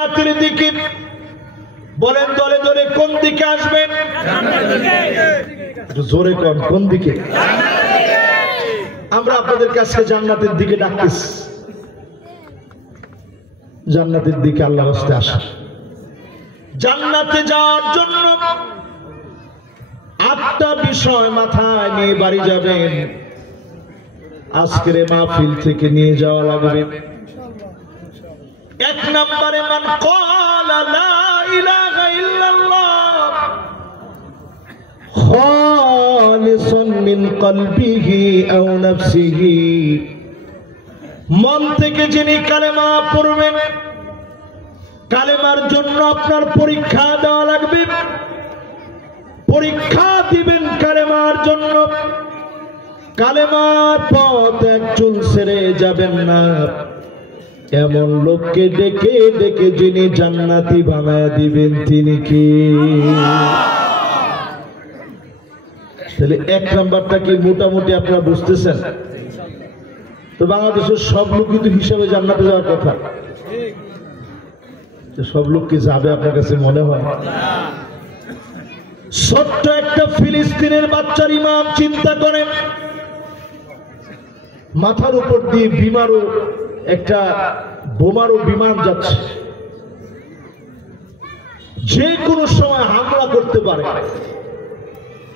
জান্নাতের দিকে বলেন, দলে দলে কোন দিকে আসবেন? একটু জোরে কোন দিকে? আমরা আপনাদের কাছে জান্নাতের দিকে ডাকতেছি, জান্নাতের দিকে আল্লাহর রাস্তায় আসা। জান্নাতে যাওয়ার জন্য 8টা বিষয় মাথায় নিয়ে বাড়ি যাবেন। আজকের মাহফিল থেকে নিয়ে যাওয়া লাগবে। 1 নম্বরে মান ক্বালা লা ইলাহা ইল্লাল্লাহ খালিসান মিন কলবিহি আও নাফসিহি, মন থেকে যিনি কালেমা পড়বেন, কালেমার জন্য আপনার পরীক্ষা দেওয়া লাগবে। পরীক্ষা দিবেন কালেমার জন্য। কালেমার পথ এক চুল ছেড়ে যাবেন না। এমন লোককে ডেকে ডেকে যিনি জান্নাতি বানায় দিবেন তিনি কি? তাহলে 1 নাম্বারটা কি মোটামুটি আপনারা বুঝতেছেন? তো বাংলাদেশের সব লোক কিন্তু হিসাবে জান্নাতে যাওয়ার কথা। সব লোক কি যাবে আপনার কাছে মনে হয়? ছোট্ট একটা ফিলিস্তিনের বাচ্চার ইমাম চিন্তা করেন, মাথার উপর দিয়ে একটা বোমারও বিমান যাচ্ছে, যে কোনো সময় হামলা করতে পারে।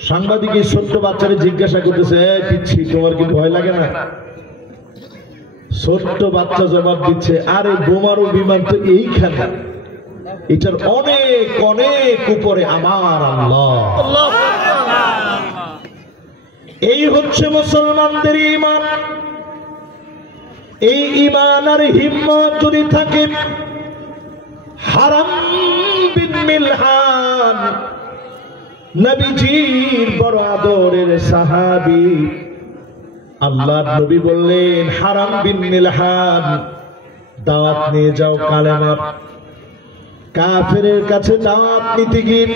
সাংবাদিক এই ছোট্ট বাচ্চারে জিজ্ঞাসা করতেছে, পিচ্ছি তোমার কি ভয় লাগে না? ছোট্ট বাচ্চা জবাব দিচ্ছে, আরে বোমারও বিমান তো এইখানে, এটার অনেক অনেক উপরে আমার আল্লাহ। এই হচ্ছে মুসলমানদের ঈমান। এই ঈমান আর হিম্মত যদি থাকে, হারাম বিন মিলহান নবীজির বড় আদরের সাহাবী, আল্লাহর নবী বললেন, হারাম বিন মিলহান দাওয়াত নিয়ে যাও কালেমা। কাফেরের কাছে দাওয়াত নিতে গিয়ে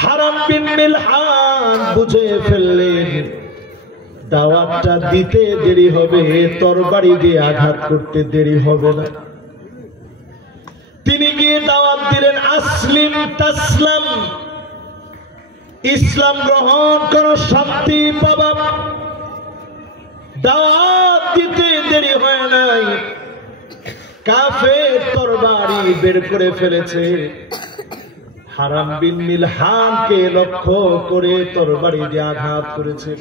হারাম বিন মিলহান বুঝে ফেললেন দাওয়াতটা দিতে দেরি হবে, তরবারি দিয়ে আঘাত করতে দেরি হবে না। তিনি গিয়ে দাওয়াত দিলেন, আসলিম তাসলাম, ইসলাম গ্রহণ করো শান্তি পাবা। দাওয়াত দিতে দেরি হয় নাই, কাফের তরবারি বের করে ফেলেছে। হারাম বিন মিলহানকে লক্ষ্য করে তরবারি দিয়ে আঘাত করেছে,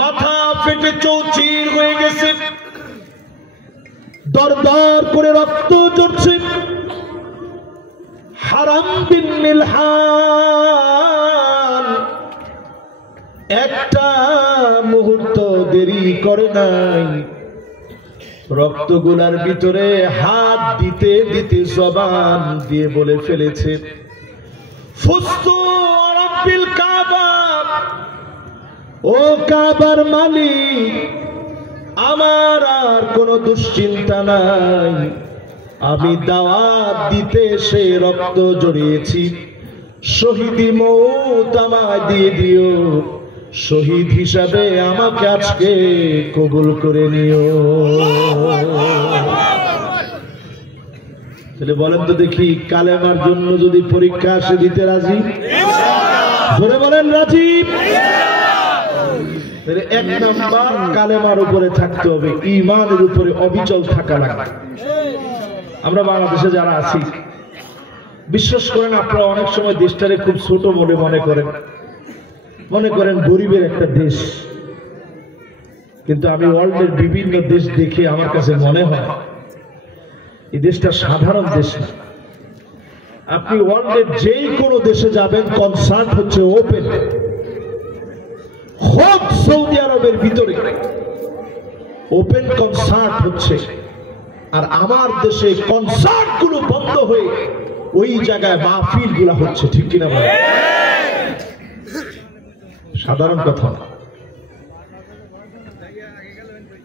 মাথা ফেটে চৌচির হয়ে গেছে, দরদর করে রক্ত ঝরছে। হারাম বিন মিলহান একটা মুহূর্ত দেরি করে নাই, রক্তগুলার ভিতরে হাত দিতে দিতে জবান দিয়ে বলে ফেলেছে, ফুস্তু রাব্বিল কাবা, ও কাবার মালিক, আমার আর কোনো দুশ্চিন্তা নাই। আমি দাওয়াত দিতে সে রক্ত জড়িয়েছি, শহীদি মওত আমায় দিয়ে দিও, শহীদ হিসাবে আমাকে আজকে কবুল করে নিও। তাহলে বলেন তো দেখি, কালেমার জন্য যদি পরীক্ষা আসে দিতে রাজি? ধরে বলেন রাজি? 1 নাম্বার কালেমার উপরে থাকতে হবে, ঈমানের উপরে অবিচল থাকা লাগবে। আমরা বাংলাদেশে যারা আছি, বিশ্বাস করেন আপনারা অনেক সময় দেশটারে খুব ছোট বলে মনে করেন গরিবের একটা দেশ, কিন্তু আমি ওয়ার্ল্ডের বিভিন্ন দেশ দেখে আমার কাছে মনে হয় এই দেশটা সাধারণ দেশ না। আপনি ওয়ার্ল্ডের যেই কোনো দেশে যাবেন, কনসার্ট হচ্ছে ওপেন, হোক সৌদি আরবের ভিতরে ওপেন কনসার্ট হচ্ছে, আর আমার দেশে কনসার্ট গুলো বন্ধ হয়ে ওই জায়গায় মাহফিল গুলা হচ্ছে। ঠিক কিনা বলেন? সাধারণ কথা।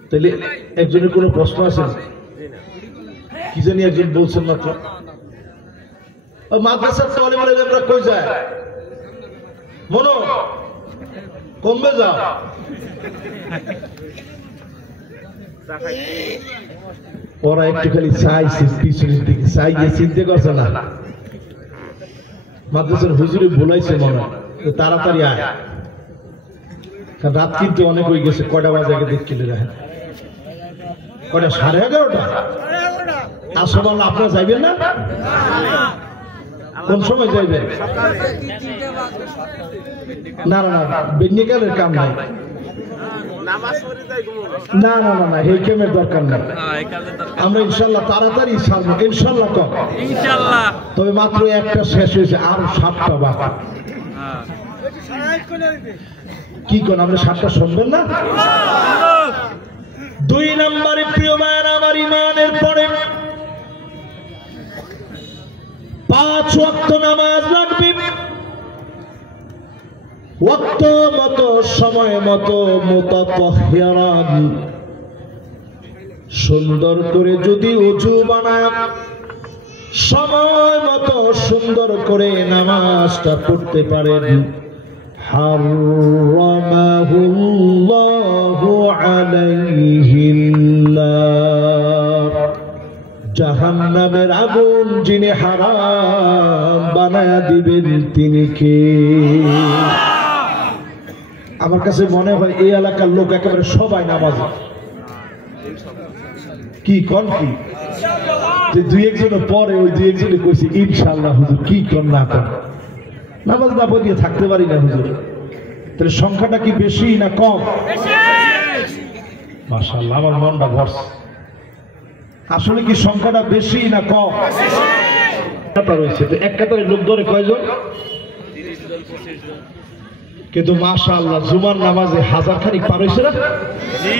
তাহলে একজনের কোনো প্রশ্ন আছে? কি জানি একজন বলছেন মাত্র, মাদ্রাসার তালিম আলেমরা কই যায়? মনো কমবে যাও। ওরা একটু খালি চাইছে পিছনের দিকে চাই গিয়ে চিনতে করছে না মাদ্রাসার হুজুরে বলাইছে মনে হয় তাড়াতাড়ি আয় রাত কিন্তু অনেক হয়ে গেছে কয়টা বাজে আগে দেখলে দেখেন কয়টা 11:30 আসমান আপনারা যাইবেন না কোন সময় যাইবেন না না না বেনিকালের কাম নাই না না না না এই কামের দরকার নাই আমরা ইনশাআল্লাহ তাড়াতাড়ি ছাড়বো ইনশাআল্লাহ কম ইনশাআল্লাহ তবে মাত্র একটা শেষ হয়েছে আর 7টা বাকি কি কোন আমরা 7টা শুনবেন না 2 নম্বরে প্রিয় ভাইরা আমার ঈমানের পরে 5 ওয়াক্ত নামাজ লাগবে ওয়াক্ত মতো সময় মতো মুতাতাহহিরান সুন্দর করে যদি ওযু বানায় সময় মতো সুন্দর করে নামাজটা পড়তে পারেন হারামাহুল্লাহু আলাইহিল্লাহ জাহান্নামের আগুন যিনি হারাম বানায়া দিবেন তিনি কে আমার কাছে মনে হয় এই এলাকার লোক একেবারে সবাই নামাজি কি কোন কি যে দুই একজন পরে ওই দুই একজনে কইছে ইনশাআল্লাহ হুজুর কি কোন না কোন নামাজ না পড়িয়ে থাকতে পারি না হুজুর তাহলে সংখ্যাটা কি বেশি না কম বেশি মাশাআল্লাহ আমার মনটা ভরছে আসলে কি সংখ্যাটা বেশি না কম বেশি কাতার হইছে তো এক কাতারে লোক ধরে কয়জন 30 জন 25 জন কিন্তু মাশাআল্লাহ জুমার নামাজে 1000 খানিক পার হইছে না জি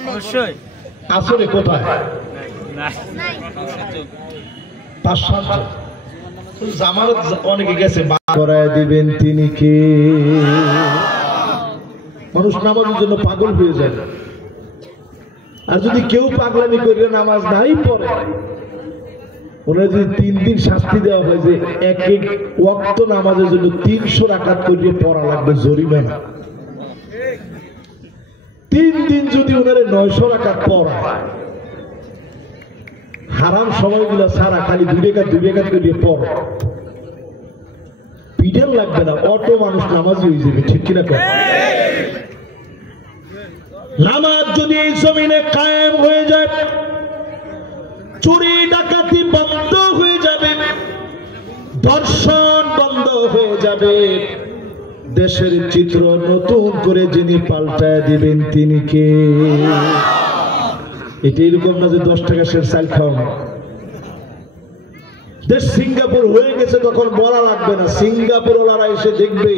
অবশ্যই আসলে কোথায় না 5-7 জামানত অনেকে গেছে করায় দিবেন তিনি কে মানুষ নামাজের জন্য পাগল হয়ে যায় আর যদি কেউ পাগলামি করে নামাজ নাই পড়ে ওনার যদি 3 দিন শাস্তি দেওয়া হয় যে এক এক ওয়াক্ত নামাজের জন্য 300 রাকাত করে পড়া লাগবে জরিমানা 3 দিন যদি ওনারে 900 রাকাত পড়া হারাম সময়গুলো সারা খালি 2 রাকাত করে পড়ো পিডেল লাগবে না অটো মানুষ নামাজি হয়ে যাবে ঠিক কিনা কর নামাজ যদি এই জমিনে কায়েম হয়ে যায় চুরি ডাকাতি বন্ধ হয়ে যাবে ধর্ষণ বন্ধ হয়ে যাবে দেশের চিত্র নতুন করে যিনি পাল্টায় দিবেন তিনি কে এটা এরকম না যে 10 টাকা শের চাল খাওয়া দেশ সিঙ্গাপুর হয়ে গেছে তখন বলা লাগবে না সিঙ্গাপুর ওরা এসে দেখবে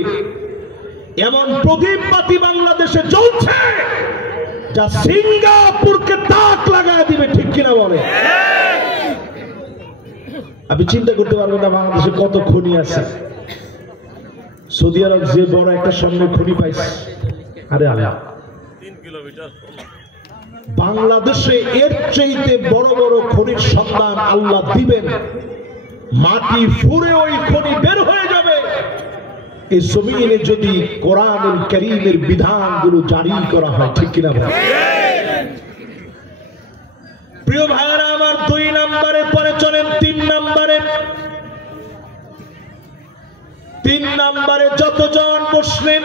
এমন প্রদীপ বাতি বাংলাদেশে জ্বলছে যা সিঙ্গাপুরকে তাক লাগায় দিবে ঠিক কিনা বলে আপনি চিন্তা করতে পারবেন না বাংলাদেশে কত খনি আছে সৌদি আরব যে বড় একটা স্বর্ণ খনি পাইছে আরে আল্লাহ 3 কিলোমিটার বাংলাদেশে এর চাইতে বড় বড় খনির সন্ধান আল্লাহ দিবেন মাটি ফুঁড়ে ওই খনি বের হয়ে যাবে এই জমিনে যদি কোরআনুল কারীমের বিধানগুলো জারি করা হয় ঠিক কিনা ভাই প্রিয় ভাইরা আমার 2 নম্বরে পরে চলেন 3 নম্বরে যতজন মুসলিম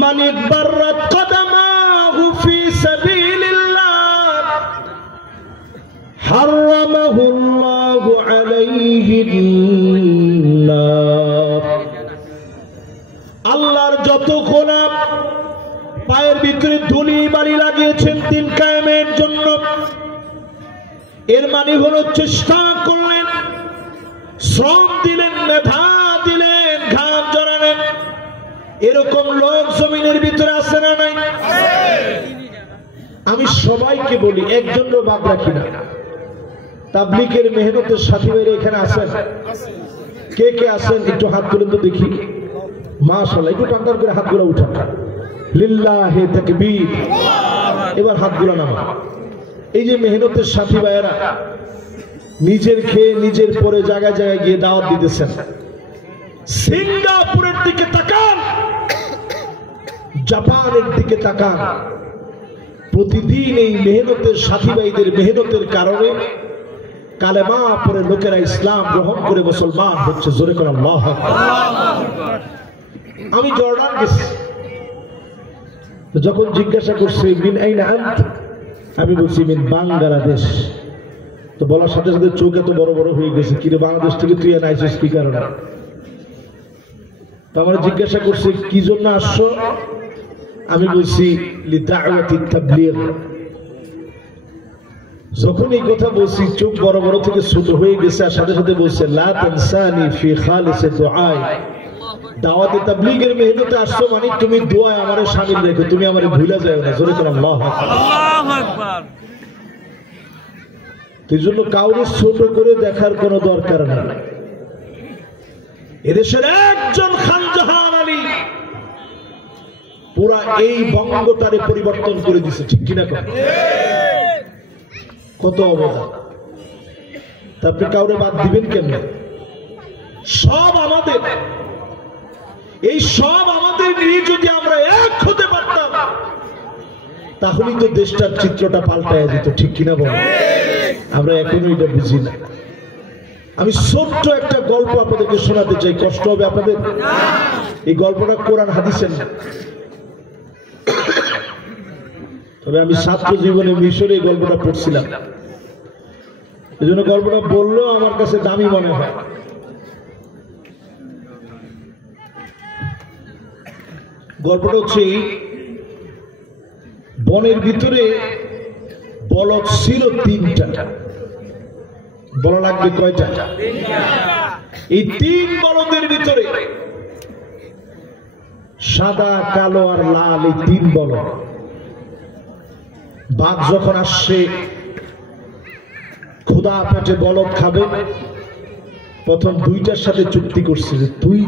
মানিক বাররাত কদমাহু ফি সাবিলিল্লাহ হারামাহুল্লাহু আলাইহিন নার আল্লাহর যত গোলাম পায়ের ভিতরে ধুলি বালি লাগিয়েছেন দিন কায়েমের জন্য এর মানে হলো চেষ্টা করলেন শ্রম দিলেন মেধা দিলেন ঘাম জড়ালেন এরকম লোক জমিনের ভিতরে আছে না নাই আমি সবাইকে বলি একজনও বাদ রাখি না তাবলীগের মেহনতের সাথী ভাইরা এখানে আছেন কে কে আছেন একটু হাত তুলেন তো দেখি মাশাআল্লাহ একটু টান্ডার করে হাতগুলো উঠান লিল্লাহি তাকবীর এবার হাতগুলো নামান এই যে মেহনতের সাথী ভাইরা নিজের খেয়ে নিজের পরে জায়গায় জায়গায় গিয়ে দাওয়াত দিতেছেন সিঙ্গাপুরের দিকে তাকান জাপানের দিকে তাকান প্রতিদিন এই মেহনতের সাথী ভাইদের মেহনতের কারণে কালেমা পড়ে লোকেরা ইসলাম গ্রহণ করে মুসলমান হচ্ছে। জোরে করে আল্লাহু আকবার। আমি জর্ডান গেছি, যখন জিজ্ঞাসা করছি মিন আইনা আনত, আমি বলছি মিন বাংলাদেশ। তো বলার সাথে সাথে চোখ এত বড় বড় হয়ে গেছে, কিরে বাংলাদেশ থেকে তুই আইছিস কি কারণে? তো আমার জিজ্ঞাসা করছে কি জন্য আসছো? আমি বলছি লিদাওয়াতি তাবলীগ। যখন এই কথা বলছি চোখ বড় বড় থেকে ছোট হয়ে গেছে, আর সাথে সাথে বলছে লা তানসানি ফি খালিসি দুআই। দাওয়াতে তাবলীগের মেহনতে আসছো মানে তুমি দোয়ায় আমারে শামিল রেখো, তুমি আমারে ভুলে যাও না। জোরে করে আল্লাহু আকবার। আল্লাহু আকবার। এই জন্য কাউকে ছোট করে দেখার কোনো দরকার নেই। এদেশের একজন খান জাহান আলী পুরা এই বঙ্গটারে পরিবর্তন করে দিছে, ঠিক কিনা? কত অবদান! তারপরে কাউরে বাদ দিবেন কেমনে? সব আমাদের, এই সব আমাদের নিয়ে যদি আমরা এক হতে পারতাম তাহলেই তো দেশটার চিত্রটা পাল্টায় যেত, ঠিক কিনা বল? আমরা এখনো এটা বুঝি না। আমি ছোট্ট একটা গল্প আপনাদেরকে শোনাতে চাই, কষ্ট হবে আপনাদের। এই গল্পটা কোরআন হাদিসের না, তবে আমি ছাত্র জীবনে মিশরে এই গল্পটা পড়ছিলাম, এই জন্য গল্পটা বললেও আমার কাছে দামি মনে হয়। গল্পটা হচ্ছে বনের ভিতরে বলদ ছিল 3টা। বলা লাগবে কয়টা? এই 3 বলদের ভিতরে সাদা, কালো আর লাল, এই 3 বলদ। বাঘ যখন আসছে ক্ষুধা পেটে বলদ খাবে, প্রথম 2টার সাথে চুক্তি করছে যে তুই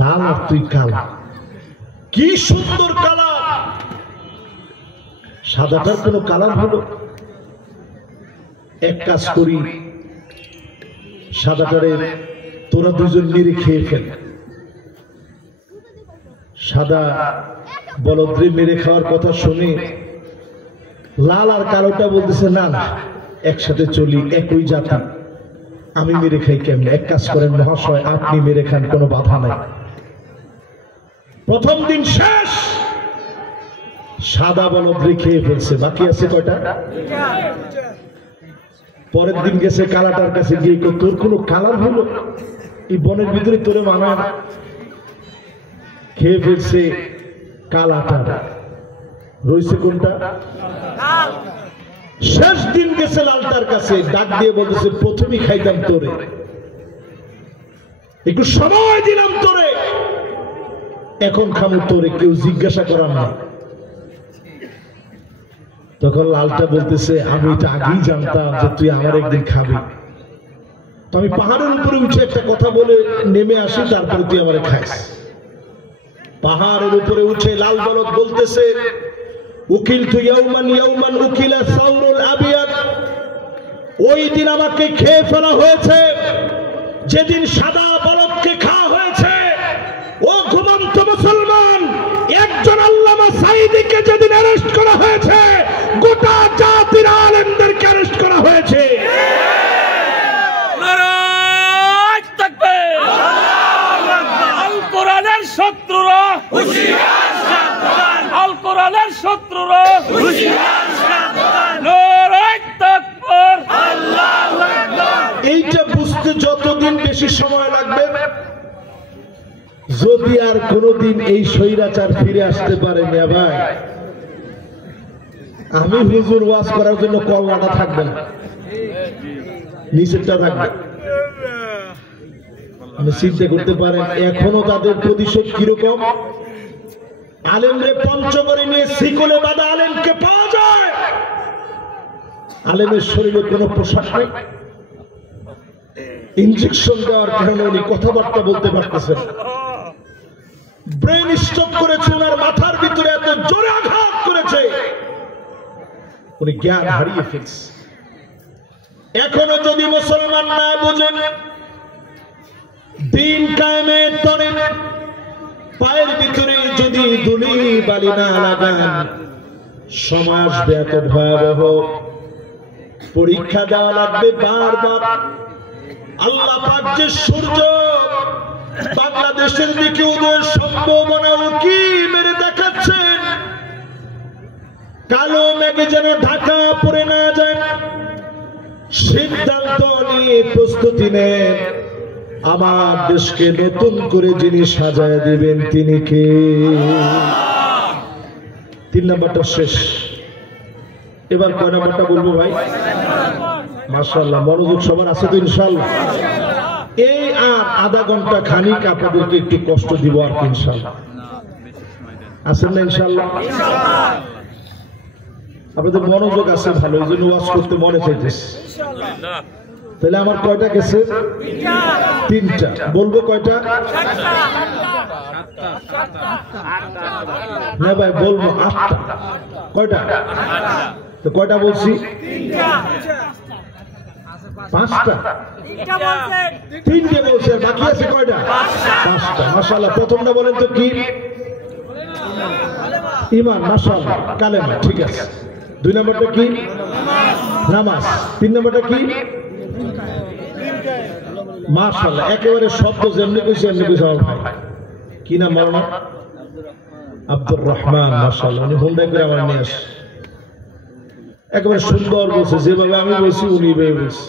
লাল আর তুই কালো। কি সুন্দর কালার! সাদাটার কোনো কালার হলো? এক কাজ করি, সাদাটারে তোরা দুজন মেরে খেয়ে ফেল। সাদা বলদ্রে মেরে খাওয়ার কথা শুনে লাল আর কালোটা বলতেছে না না, একসাথে চলি, একই জাতি, আমি মেরে খাই কেমনে? এক কাজ করেন মহাশয়, আপনি মেরে খান, কোনো বাধা নাই। প্রথম দিন শেষ, সাদা বলদ্রে খেয়ে ফেলছে, বাকি আছে কয়টা? পরের দিন গেছে কালাটার কাছে গিয়ে, তোর কোনো কালার হলো? এই বনের ভিতরে তোরে মানা? খেয়ে ফেলছে কালাটা, রয়েছে কোনটা? শেষ দিন গেছে লালটার কাছে, ডাক দিয়ে বলতেছে প্রথমেই খাইতাম তোরে, একটু সময় দিলাম তোরে, এখন খামু তোরে, কেউ জিজ্ঞাসা করার না। তখন লালটা বলতেছে আমি এটা আগেই জানতাম যে তুই আমার একদিন খাবি, তো আমি পাহাড়ের উপরে উঠে একটা কথা বলে নেমে আসি, তারপরে তুই আমারে খাইস। পাহাড়ের উপরে উঠে লাল বলদ বলতেছে উকিলতু ইয়াওমান ইয়াওমান উকিলা সাউরুল আবিয়াদ, ওই দিন আমাকে খেয়ে ফেলা হয়েছে যেদিন সাদা বলদকে খাওয়া হয়েছে। ও ঘুমন্ত মুসলমান, একজন আল্লামা সাঈদীকে যেদিন অ্যারেস্ট করা হয়েছে, গোটা জাতির আলেমদেরকে অ্যারেস্ট করা হয়েছে। নারায়ে তাকবীর! আল কোরআনের শত্রুরা হুঁশিয়ার সাবধান! আল কোরআনের শত্রুরা হুঁশিয়ার সাবধান! নারায়ে তাকবীর! আল্লাহু আকবার! এইটা বুঝতে যতদিন বেশি সময় লাগবে, যদি আর কোনদিন এই স্বৈরাচার ফিরে আসতে পারে না ভাই, আমি হুজুর ওয়াজ করার জন্য কল্লাটা থাকবে না, নিচেরটা থাকবে। আমি চিন্তা করতে পারেন এখনো তাদের প্রতিশোধ কিরকম? আলেমরে পঞ্চগড়ে নিয়ে শিকলে বাঁধা আলেমকে পাওয়া যায়, আলেমের শরীরে কোনো পোশাক নেই, ইনজেকশন দেওয়ার কারণে উনি কথাবার্তা বলতে পারতেছেন। ব্রেন স্ট্রোক করেছে, ওনার মাথার ভিতরে এত জোরে আঘাত করেছে, উনি জ্ঞান হারিয়ে ফেলছে। এখনো যদি মুসলমান না বুঝেন, দিন কায়েমের তরে পায়ের ভিতরে যদি ধুলি বালি না লাগান, সময় আসবে এত ভয়াবহ, পরীক্ষা দেওয়া লাগবে বারবার। আল্লাহ পাক যে সূর্য বাংলাদেশের দিকে উদয়ের সম্ভাবনা উকি মেরে দেখাচ্ছেন, কালো মেঘে যেন ঢাকা পড়ে না যায়, সিদ্ধান্ত নিয়ে প্রস্তুতি নেন। আমার দেশকে নতুন করে যিনি সাজায় দিবেন তিনি কে? 3 নাম্বারটা শেষ। এবার কয় নাম্বারটা বলবো ভাই? মাশাআল্লাহ, মনোযোগ সবার আছে তো ইনশাআল্লাহ? এই আর আধা ঘন্টা খানিক আপনাদেরকে একটু কষ্ট দিব আর কি, ইনশাআল্লাহ আছেন না ইনশাআল্লাহ? আপনাদের মনোযোগ আছে ভালো, এই জন্য ওয়াজ করতে মনে চাইতেছে। তাহলে আমার কয়টা গেছে? 3টা। বলবো কয়টা? না ভাই বলবো 8টা। কয়টা? তো কয়টা বলছি? 5টা। 3টে বলছে, বাকি আছে কয়টা? 5টা। মাশাআল্লাহ। প্রথমটা বলেন তো কি? ঈমান। মাশাআল্লাহ, কালেমা। ঠিক আছে। 2 নম্বরটা কি? নামাজ। 3 নম্বরটা কি? মাশাআল্লাহ, একেবারে শব্দ যেমনি কইছে এমনি কইছে আমার ভাই। কি নাম মাওলানা? আব্দুর রহমান। মাশাআল্লাহ, উনি হুন্ডাই করে আমার নিয়ে আসে, একেবারে সুন্দর বলছে, যেভাবে আমি বলছি উনি বলছে।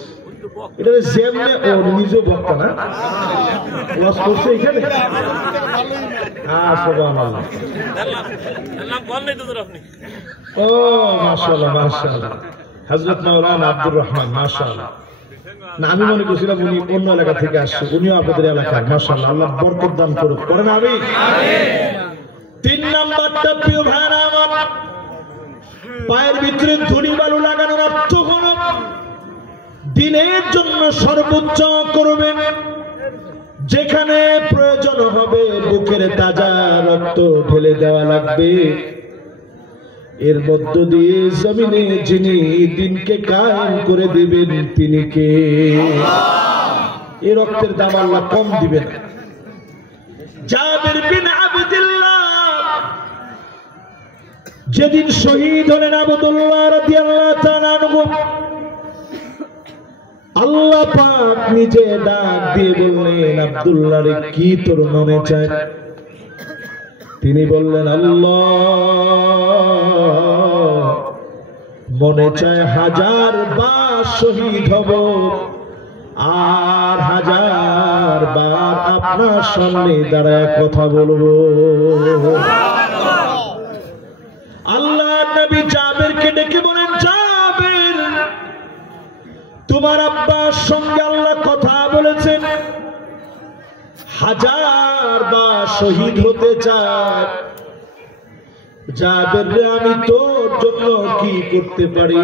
এটা যেমনি ও নিজে বক্তা না, ওয়াজ করছে এখানে। সুবহানাল্লাহ। ও মাশাআল্লাহ, মাশাআল্লাহ, হযরত মাওলানা আব্দুর রহমান। মাশাআল্লাহ। না, আমি মনে করছিলাম উনি অন্য এলাকা থেকে আসছে, উনিও আপনাদের এলাকার। মাশাআল্লাহ, আল্লাহ বরকত দান করুক। করেন আমিন। 3 নাম্বারটা প্রিয় ভাইরা আমার, পায়ের ভিতরে ধুলি বালু লাগানোর অর্থ হলো দিনের জন্য সর্বোচ্চ করবেন। যেখানে প্রয়োজন হবে বুকের তাজা রক্ত ঢেলে দেওয়া লাগবে। এর মধ্য দিয়ে জমিনে যিনি দিনকে কায়েম করে দিবেন তিনি কে? এই রক্তের দাম আল্লাহ কম দিবেন। জাবির বিন আব্দুল্লাহ যেদিন শহীদ হলেন, আব্দুল্লাহ রাদিয়াল্লাহু তাআলা আনহু, আল্লাহ পাক নিজে ডাক দিয়ে বললেন, আব্দুল্লাহ রে কি তোর মনে চায়? তিনি বললেন, আল্লাহ, মনে চায় 1000 বার শহীদ হব আর 1000 বার আপনার সামনে দাঁড়ায় কথা বলবো। আল্লাহ নবী জাবেরকে ডেকে বলেন, জাবের, তোমার আব্বার সঙ্গে আল্লাহ কথা বলেছেন, 1000 বার শহীদ হতে চায়। জাবের রে, আমি তোর জন্য কি করতে পারি?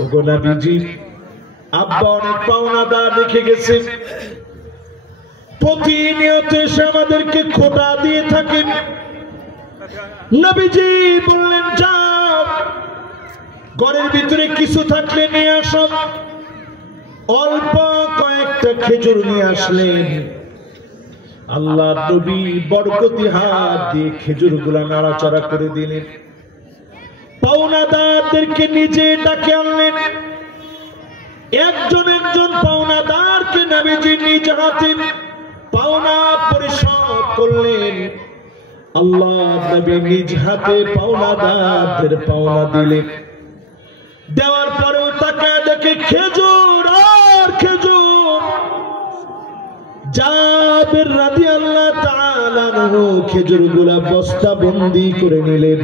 ওগো নবীজি, আব্বা অনেক পাওনাদার রেখে গেছে, প্রতিনিয়ত এসে আমাদেরকে খোটা দিয়ে থাকেন। নবীজি বললেন, যাও, ঘরের ভিতরে কিছু থাকলে নিয়ে আসো। অল্প কয়েকটা খেজুর নিয়ে আসলেন। আল্লাহ নবী বরকতি হাত দিয়ে খেজুর গুলা নাড়াচাড়া করে দিলেন। পাওনাদারদেরকে নিজে ডাকে আনলেন। একজন একজন পাওনাদারকে নবীজি নিজ হাতে পাওনা পরিশোধ করলেন। আল্লাহ নবী নিজ হাতে পাওনাদারদের পাওনা দিলেন। দেওয়ার পরেও তাকে দেখে খেজুর আর খেজুর। জাবের রাদিয়াল্লাহু তাআলা আনহু খেজুরগুলা বস্তা বন্দি করে নিলেন।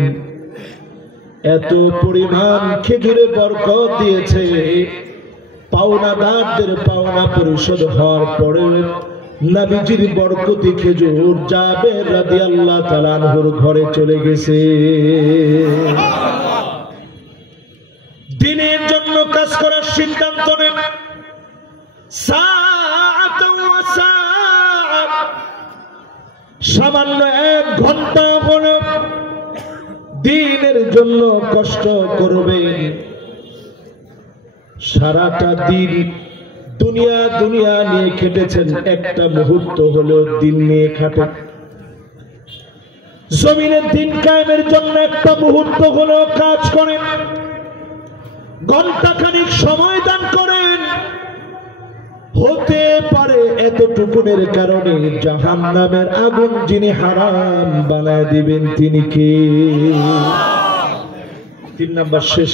এত পরিমাণ খেজুরে বরকত দিয়েছে, পাওনাদারদের পাওনা পরিশোধ হওয়ার পরে নবীজির বরকতি খেজুর জাবের রাদিয়াল্লাহু তাআলা আনহুর ঘরে চলে গেছে। দিনের জন্য কাজ করার সিদ্ধান্ত নেন। সামান্য 1 ঘন্টা হল দিনের জন্য কষ্ট করবেন। সারাটা দিন দুনিয়া দুনিয়া নিয়ে খেটেছেন, একটা মুহূর্ত হলো দিন নিয়ে খাটেন। জমিনের দিন কায়েমের জন্য একটা মুহূর্ত হলো কাজ করেন, ঘন্টাখানিক সময় দান করেন, হতে পারে এতটুকুনের কারণে জাহান্নামের আগুন যিনি হারাম বানায় দিবেন তিনি কে? 3 নাম্বার শেষ।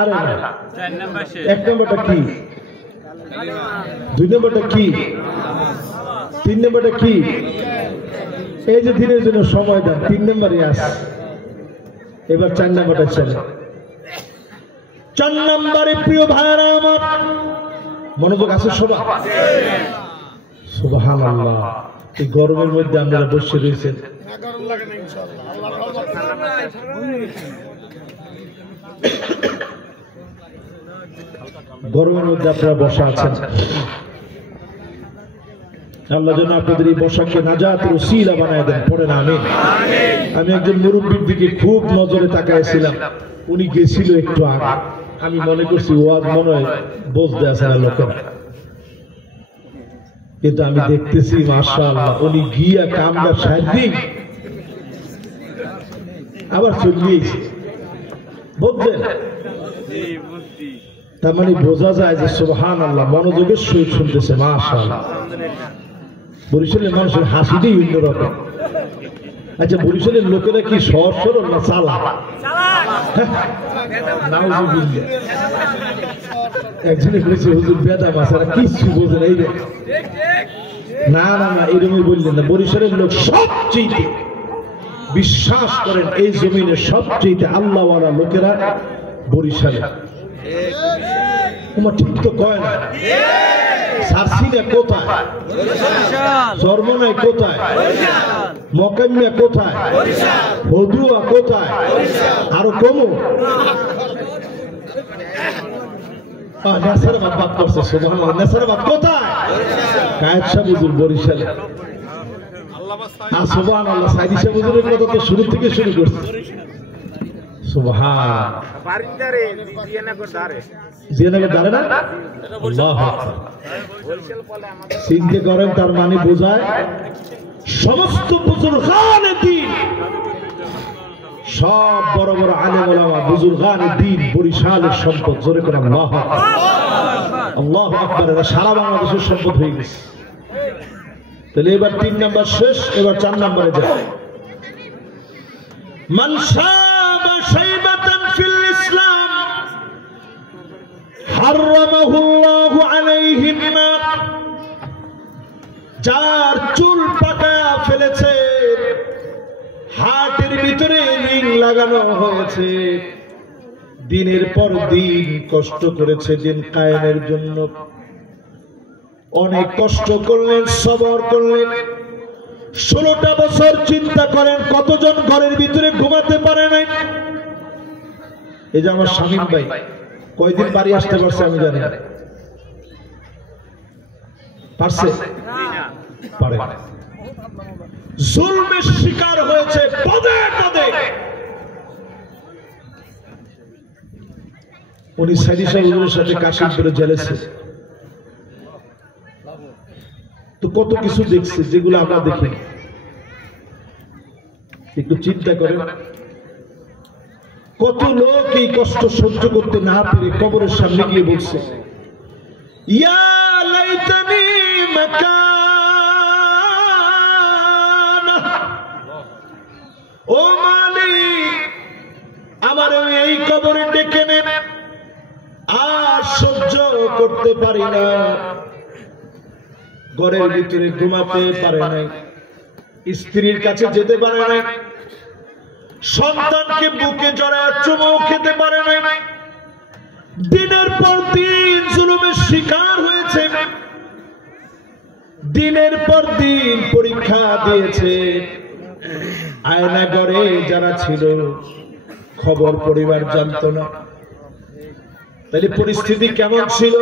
আরে না, 1 নাম্বারটা কি, 2 নাম্বারটা কি, 3 নাম্বারটা কি? এই যে দিনের জন্য সময় দান, 3 নাম্বারই আছে। এবার 4 নাম্বারটা চলে। 4 নাম্বারে প্রিয় ভাইরা আমার, মনোযোগ আছে সবাই? সুবহানাল্লাহ। এই গরমের মধ্যে আপনারা বসে রয়েছেন, গরমের মধ্যে আপনারা বসা আছেন। আল্লাহ যেন আপনাদের এই বসাকে নাজাতের ওসিলা বানায় দেন, পড়েন আমিন। আমি একজন মুরব্বীর দিকে খুব নজরে তাকাইছিলাম, উনি গেছিল একটু আগে, আমি মনে করছি ওয়াজ মনে হয় বসতে আছে না লোকেরা, কিন্তু আমি দেখতেছি মাশাআল্লাহ উনি গিয়া কামটা সাইদিক আবার চলিয়েছে, বুঝলেন? তার মানে বোঝা যায় যে সুবহানাল্লাহ মনোযোগের সহিত শুনতেছে মাশাআল্লাহ। বরিশালের মানুষের হাসিটাই অন্যরকম। আচ্ছা, বরিশালের লোকেরা কি সহজ সরল না চালাক? নাউজুবিল্লাহ। একজনে বলেছে হুজুর বেদা মাসারা কিছু বোঝে না, এই না না না এরকমই বললেন না। বরিশালের লোক সবচেয়ে বিশ্বাস করেন এই জমিনে সবচেয়ে আল্লাহওয়ালা লোকেরা বরিশালে। তোমার ঠিক তো কয় না? সারসিনা কোথায়? জর্মনায় কোথায়? মকামিয়া কোথায়? হদুয়া কোথায়? আরো কমু নেসারাবাদ বাদ করছে। সুবহানাল্লাহ। নেসারাবাদ কোথায়? কায়েদ শাহ হুজুর বরিশালে। সুবহানাল্লাহ। সাইদি শাহ হুজুরের কথা তো শুরু থেকে শুরু করছে। চিন্তা করেন, তার মানে বোঝায় সমস্ত বুজুর্গানে দ্বীন, সব বড় বড় আলেম ওলামা বুজুর্গানে দ্বীন বরিশালের সম্পদ। জোরে করে আল্লাহু আকবার, আল্লাহু আকবার। এরা সারা বাংলাদেশের সম্পদ হয়ে গেছে। তাহলে এবার 3 নাম্বার শেষ, এবার 4 নাম্বারে যায়। মান শাবা শাইবাতান ফিল ইসলাম হারামাহুল্লাহু আলাইহিন নার। যার চুল পাকা ফেলেছে, হাতের ভিতরে রিং লাগানো হয়েছে, দিনের পর দিন কষ্ট করেছে দিন কায়েমের জন্য, অনেক কষ্ট করলেন, সবর করলেন, 16টা বছর। চিন্তা করেন কতজন ঘরের ভিতরে ঘুমাতে পারে নাই। এই যে আমার শামীম ভাই কয়দিন বাড়ি আসতে পারছে আমি জানি না, পারছে? পারে। জুলমের শিকার হয়েছে পদে পদে। উনি সাইদি সাহেবের সাথে কাশিমপুরে জেলেছে, তো কত কিছু দেখছে যেগুলো আমরা দেখি। একটু চিন্তা করেন, কত লোক এই কষ্ট সহ্য করতে না পেরে কবরের সামনে গিয়ে বলছে, ইয়া লাইতানি মাকানা, ও মালিক আমার এই কবরে ডেকে নেন, আর সহ্য করতে পারি না। ঘরের ভিতরে ঘুমাতে পারে নাই, স্ত্রীর কাছে যেতে পারে নাই, সন্তানকে বুকে জড়ায় চুমু খেতে পারে নাই, দিনের পর দিন জুলুমের শিকার হয়েছে, দিনের পর দিন পরীক্ষা দিয়েছে। আয়না ঘরে যারা ছিল খবর পরিবার জানতো না। তাহলে পরিস্থিতি কেমন ছিল?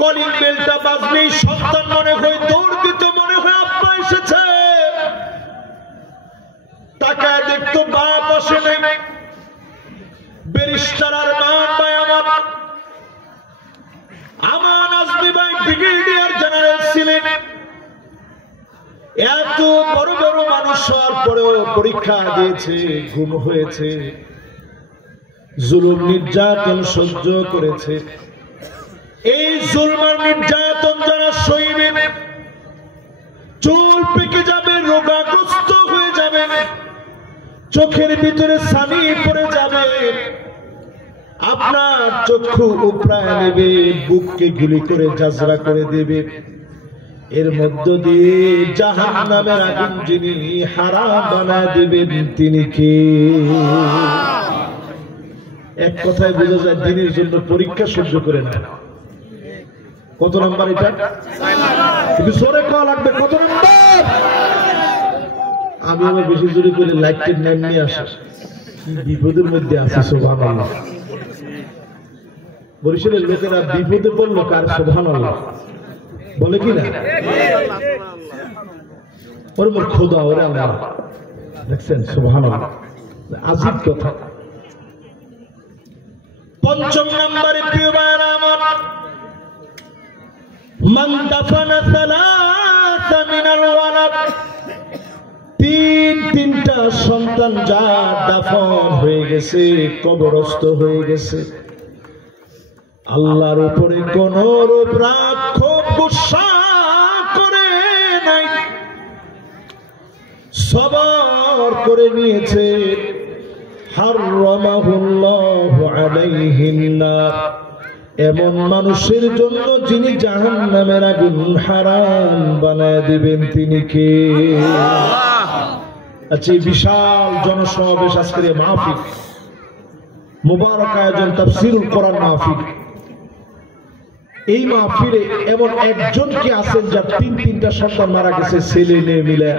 কলিং বেলটা বাজলেই সন্তান মনে হয় দৌড় দিত, মনে হয় আব্বা এসেছে। তাকায় দেখতো বাপ আসে নাই। ব্যারিস্টার আর মান ভাই আমার আমান আজমি ভাই ব্রিগেডিয়ার জেনারেল ছিলেন, এত এত বড় বড় মানুষ হওয়ার পরেও পরীক্ষা দিয়েছে, গুম হয়েছে, জুলুম নির্যাতন সহ্য করেছে। এই জুলুম আর নির্যাতন যারা সইবে, চুল পেকে যাবে, রোগাগ্রস্ত হয়ে যাবে, চোখের ভিতরে ছানি পড়ে যাবে, আপনার চক্ষু উপড়ায় নেবে, বুককে গুলি করে জাজরা করে দেবে। এর মধ্য দিয়ে জাহান্নামের আগুন যিনি হারাম বানায় দিবেন তিনি কে? এক কথায় বোঝা যায় দিনের জন্য পরীক্ষা সহ্য করে না। কত নাম্বার এটা? কিন্তু জোরে কোয়া লাগবে, কত নাম্বার? আমি আমার বেশি জোরে করে লাইটের নাম নিয়ে আসি, বিপদের মধ্যে আছে। সুবহানাল্লাহ। বরিশালের লোকেরা বিপদে পড়লো কার সুবহানাল্লাহ বলে কি না? ওরে মোর খোদা, ওরে আল্লাহ। দেখছেন সুবহানাল্লাহ, আজীব কথা। পঞ্চম নম্বরে প্রিয় ভাইরা আমার, মান দাফানা সালাসা মিনাল ওয়ালাদ, তিনটা সন্তান যা দাফন হয়ে গেছে, কবরস্থ হয়ে গেছে, আল্লাহর উপরে কোন রূপ রাগ ক্ষোভ গুসা করে নাই, সবর করে নিয়েছে। হারামাহুল্লাহু আলাইহিন নার, এমন মানুষের জন্য যিনি জাহান্নামের আগুন হারাম বানায় দিবেন তিনি কে? আচ্ছা, এই বিশাল জনসমাবেশ, আজকের মাহফিল, মুবারক আয়োজন তাফসীরুল কোরআন মাহফিল, এই মাহফিলে এমন একজন কি আছেন যার তিনটা সন্তান মারা গেছে ছেলে মেয়ে মিলে?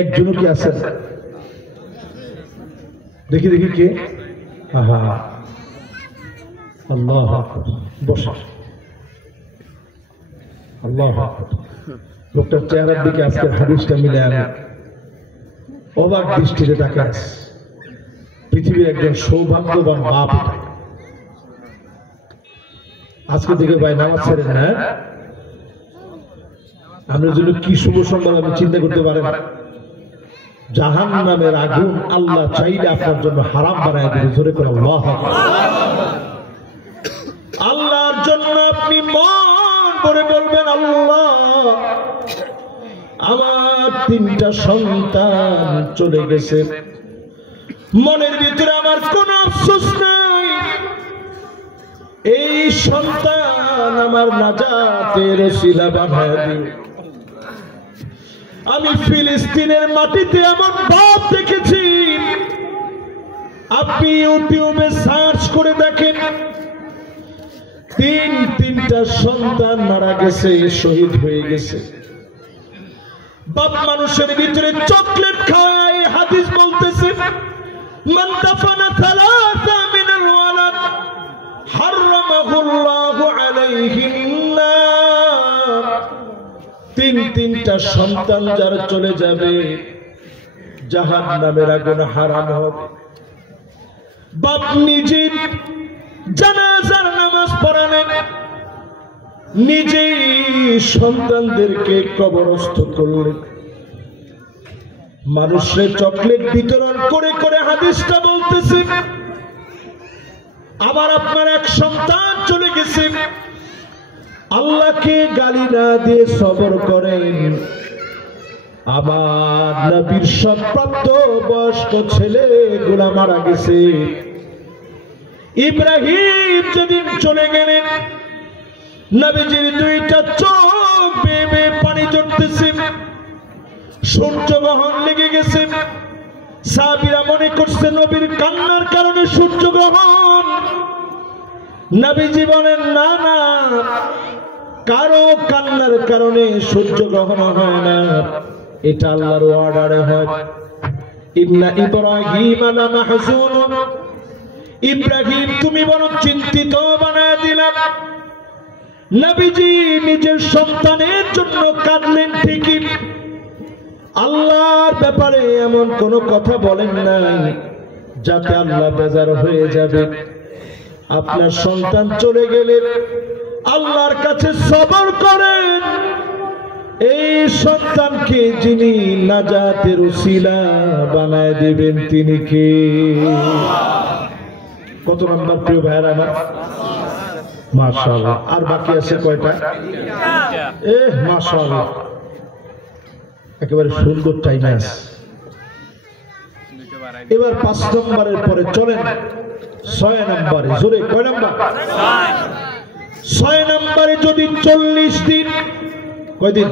একজনও কি আছেন? দেখি দেখি কে? আল্লাহু আকবার। বসে আল্লাহু আকবার। লোকটার চেহারার দিকে আজকের হাদিসটা মিলে আমি অবাক দৃষ্টিতে তাকাই। পৃথিবীর একজন সৌভাগ্যবান বাপ। আজকে থেকে ভাই নামাজ ছেড়েন না, আমরা জন্য কি শুভ সংবাদ আপনি চিন্তা করতে পারেন? জাহান্নামের আগুন আল্লাহ চাইলে আপনার জন্য হারাম বানায় দিবে। জোরে করে আল্লাহু আকবার। আল্লাহর জন্য আপনি মন ভরে বলবেন, আল্লাহ আমার তিনটা সন্তান চলে গেছে, মনের ভিতরে আমার কোন আফসোস নাই, এই সন্তান আমার নাজাতের ওসিলা বানায় দিও। আমি ফিলিস্তিনের মাটিতে আমার বাপ দেখেছি, আপনি ইউটিউবে সার্চ করে দেখেন, তিনটা সন্তান মারা গেছে, শহীদ হয়ে গেছে। বাপ মানুষের ভিতরে চকলেট খায়। হাদিস বলতেছে, মান দাফানা সালাসা মিনাল ওয়ালাদ হারামাহুল্লাহু আলাইহিন নার, তিনটা সন্তান যার চলে যাবে জাহান্নামের আগুন হারাম হবে। বাপ নিজে জানাজার নামাজ পড়ালেন, নিজেই সন্তানদেরকে কবরস্থ করলেন, মানুষের চকলেট বিতরণ করে করে। হাদিসটা বলতেছে, আবার আপনার এক সন্তান চলে গেছে, আল্লাহকে গালি না দিয়ে সবর করেন। আমার নবীর সব প্রাপ্ত বয়স্ক ছেলেগুলা মারা গেছে। ইব্রাহিম যেদিন চলে গেলেন, নবীজির দুইটা চোখ বেয়ে বেয়ে পানি ঝরতেছে, সূর্যগ্রহণ লেগে গেছে। সাহাবীরা মনে করছে নবীর কান্নার কারণে সূর্যগ্রহণ। নবীজি বলেন, না না, কারো কান্নার কারণে সূর্যগ্রহণ হয় না, এটা আল্লাহর অর্ডারে হয়। ইন্না ইব্রাহিম লামাহজুন, ইব্রাহিম তুমি বড় চিন্তিত বানায় দিলাম। নবীজি নিজের সন্তানের জন্য কাঁদলেন ঠিকই, আল্লাহর ব্যাপারে এমন কোন কথা বলেন নাই যাতে আল্লাহ বেজার হয়ে যাবে। আপনার সন্তান চলে গেলে আল্লাহর কাছে সবর করেন, এই সন্তানকে যিনি নাজাতের উসিলা বানায় দিবেন তিনি কে? কত নাম্বার প্রিয় ভাইরা আমার? মাশাআল্লাহ। আর বাকি আছে কয়টা? মাশাআল্লাহ, একেবারে সুন্দর টাইম আছে। এবার 5 নম্বরের পরে চলেন 6 নম্বরে। জোরে কয় নাম্বার? 6 নম্বরে যদি 40 দিন, কয় দিন?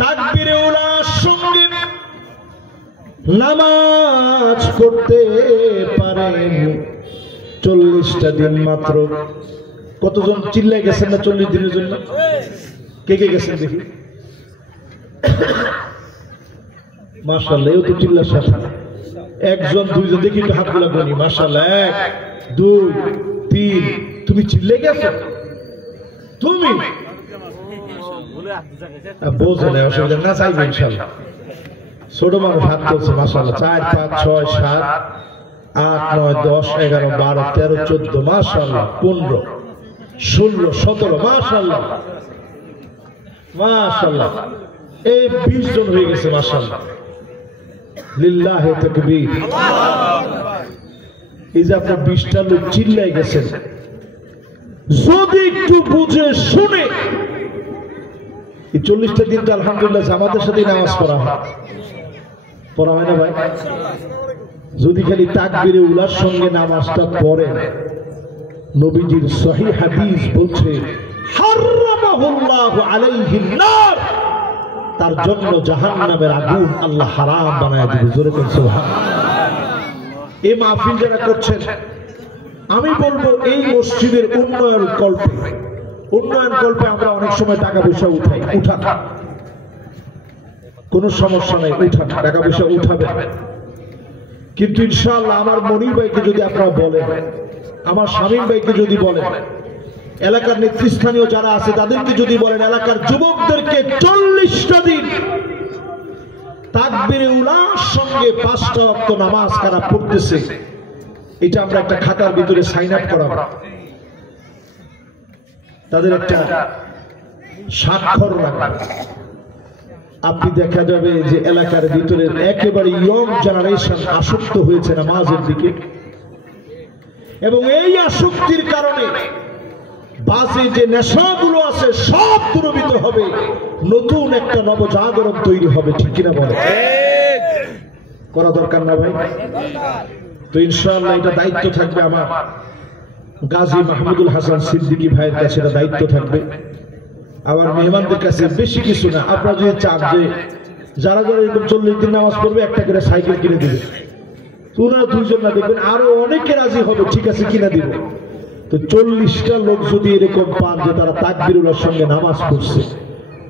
তাকবীরে উলার সঙ্গে নামাজ পড়তে পারেন 40টা দিন মাত্র। কতজন চিল্লাই গেছেন না 40 দিনের জন্য? কে কে গেছেন দেখি? মাশাআল্লাহ, এও তো চিল্লার সাথে। 1 জন 2 জন দেখি তো হাতগুলো গনি। মাশাআল্লাহ, 1 2 3। তুমি চিল্লাই গেছো? তুমি বোঝে না, অসুবিধা না, চাইবে ইনশাআল্লাহ। ছোট মানুষ হাত তুলছে। মাশাআল্লাহ, 4 5 6 7 8 9 10 11 12 13 14 মাশাআল্লাহ, 15 16 17 মাশাআল্লাহ মাশাআল্লাহ, এই 20 জন হয়ে গেছে। মাশাআল্লাহ, লিল্লাহি তাকবীর। এই যে আপনি 20টা লোক চিল্লাই গেছেন, যদি একটু বুঝে শুনে এই 40টা দিন তো আলহামদুলিল্লাহ জামাতের সাথে নামাজ পড়া হয় না ভাই? যদি খালি তাকবীরে উলার সঙ্গে নামাজটা পড়েন, নবীজির সহিহ হাদিস বলছে হারামাহুল্লাহু আলাইহিন নার, তার জন্য জাহান্নামের আগুন আল্লাহ হারাম বানায় দিবে। জোরে বলুন সুবহানাল্লাহ। এই মাহফিল যারা করছেন, আমি বলবো এই মসজিদের উন্নয়ন কল্পে আমরা অনেক সময় টাকা পয়সা উঠান, কোন সমস্যা নাই, উঠান, টাকা পয়সা উঠাবে। কিন্তু ইনশাআল্লাহ আমার মনির ভাইকে যদি আপনারা বলেন, আমার শামীম ভাইকে যদি বলেন, এলাকার নেতৃস্থানীয় যারা আছে তাদেরকে যদি বলেন, এলাকার যুবকদেরকে 40টা দিন তাকবীরে উলার সঙ্গে 5টা ওয়াক্ত নামাজ কারা পড়তেছে, এটা আমরা একটা খাতার ভিতরে সাইন আপ করাবো। তাদের একটা স্বাক্ষর লাগবে। আপনি দেখা যাবে যে এলাকার ভিতরে একেবারে ইয়ং জেনারেশন আসক্ত হয়েছে নামাজের দিকে, এবং এই আসক্তির কারণে বাজে যে নেশাগুলো আছে সব দূরীভূত হবে, নতুন একটা নবজাগরণ তৈরি হবে। ঠিক কিনা বলে? করা দরকার না ভাই? তো ইনশাআল্লাহ এটা দায়িত্ব থাকবে আমার গাজী মাহমুদুল হাসান সিদ্দিকী ভাইয়ের কাছে, এটা দায়িত্ব থাকবে আমার মেহমানদের কাছে। বেশি কিছু না, আপনারা যদি চান যে যারা যারা এরকম 40 দিন নামাজ পড়বে একটা করে সাইকেল কিনে দিবে, ওনারা 2 জন না, দেখবেন আরো অনেকে রাজি হবে, ঠিক আছে কিনা দিব। তো 40টা লোক যদি এরকম পান যে তারা তাকবীরুল্লাহর সঙ্গে নামাজ পড়ছে,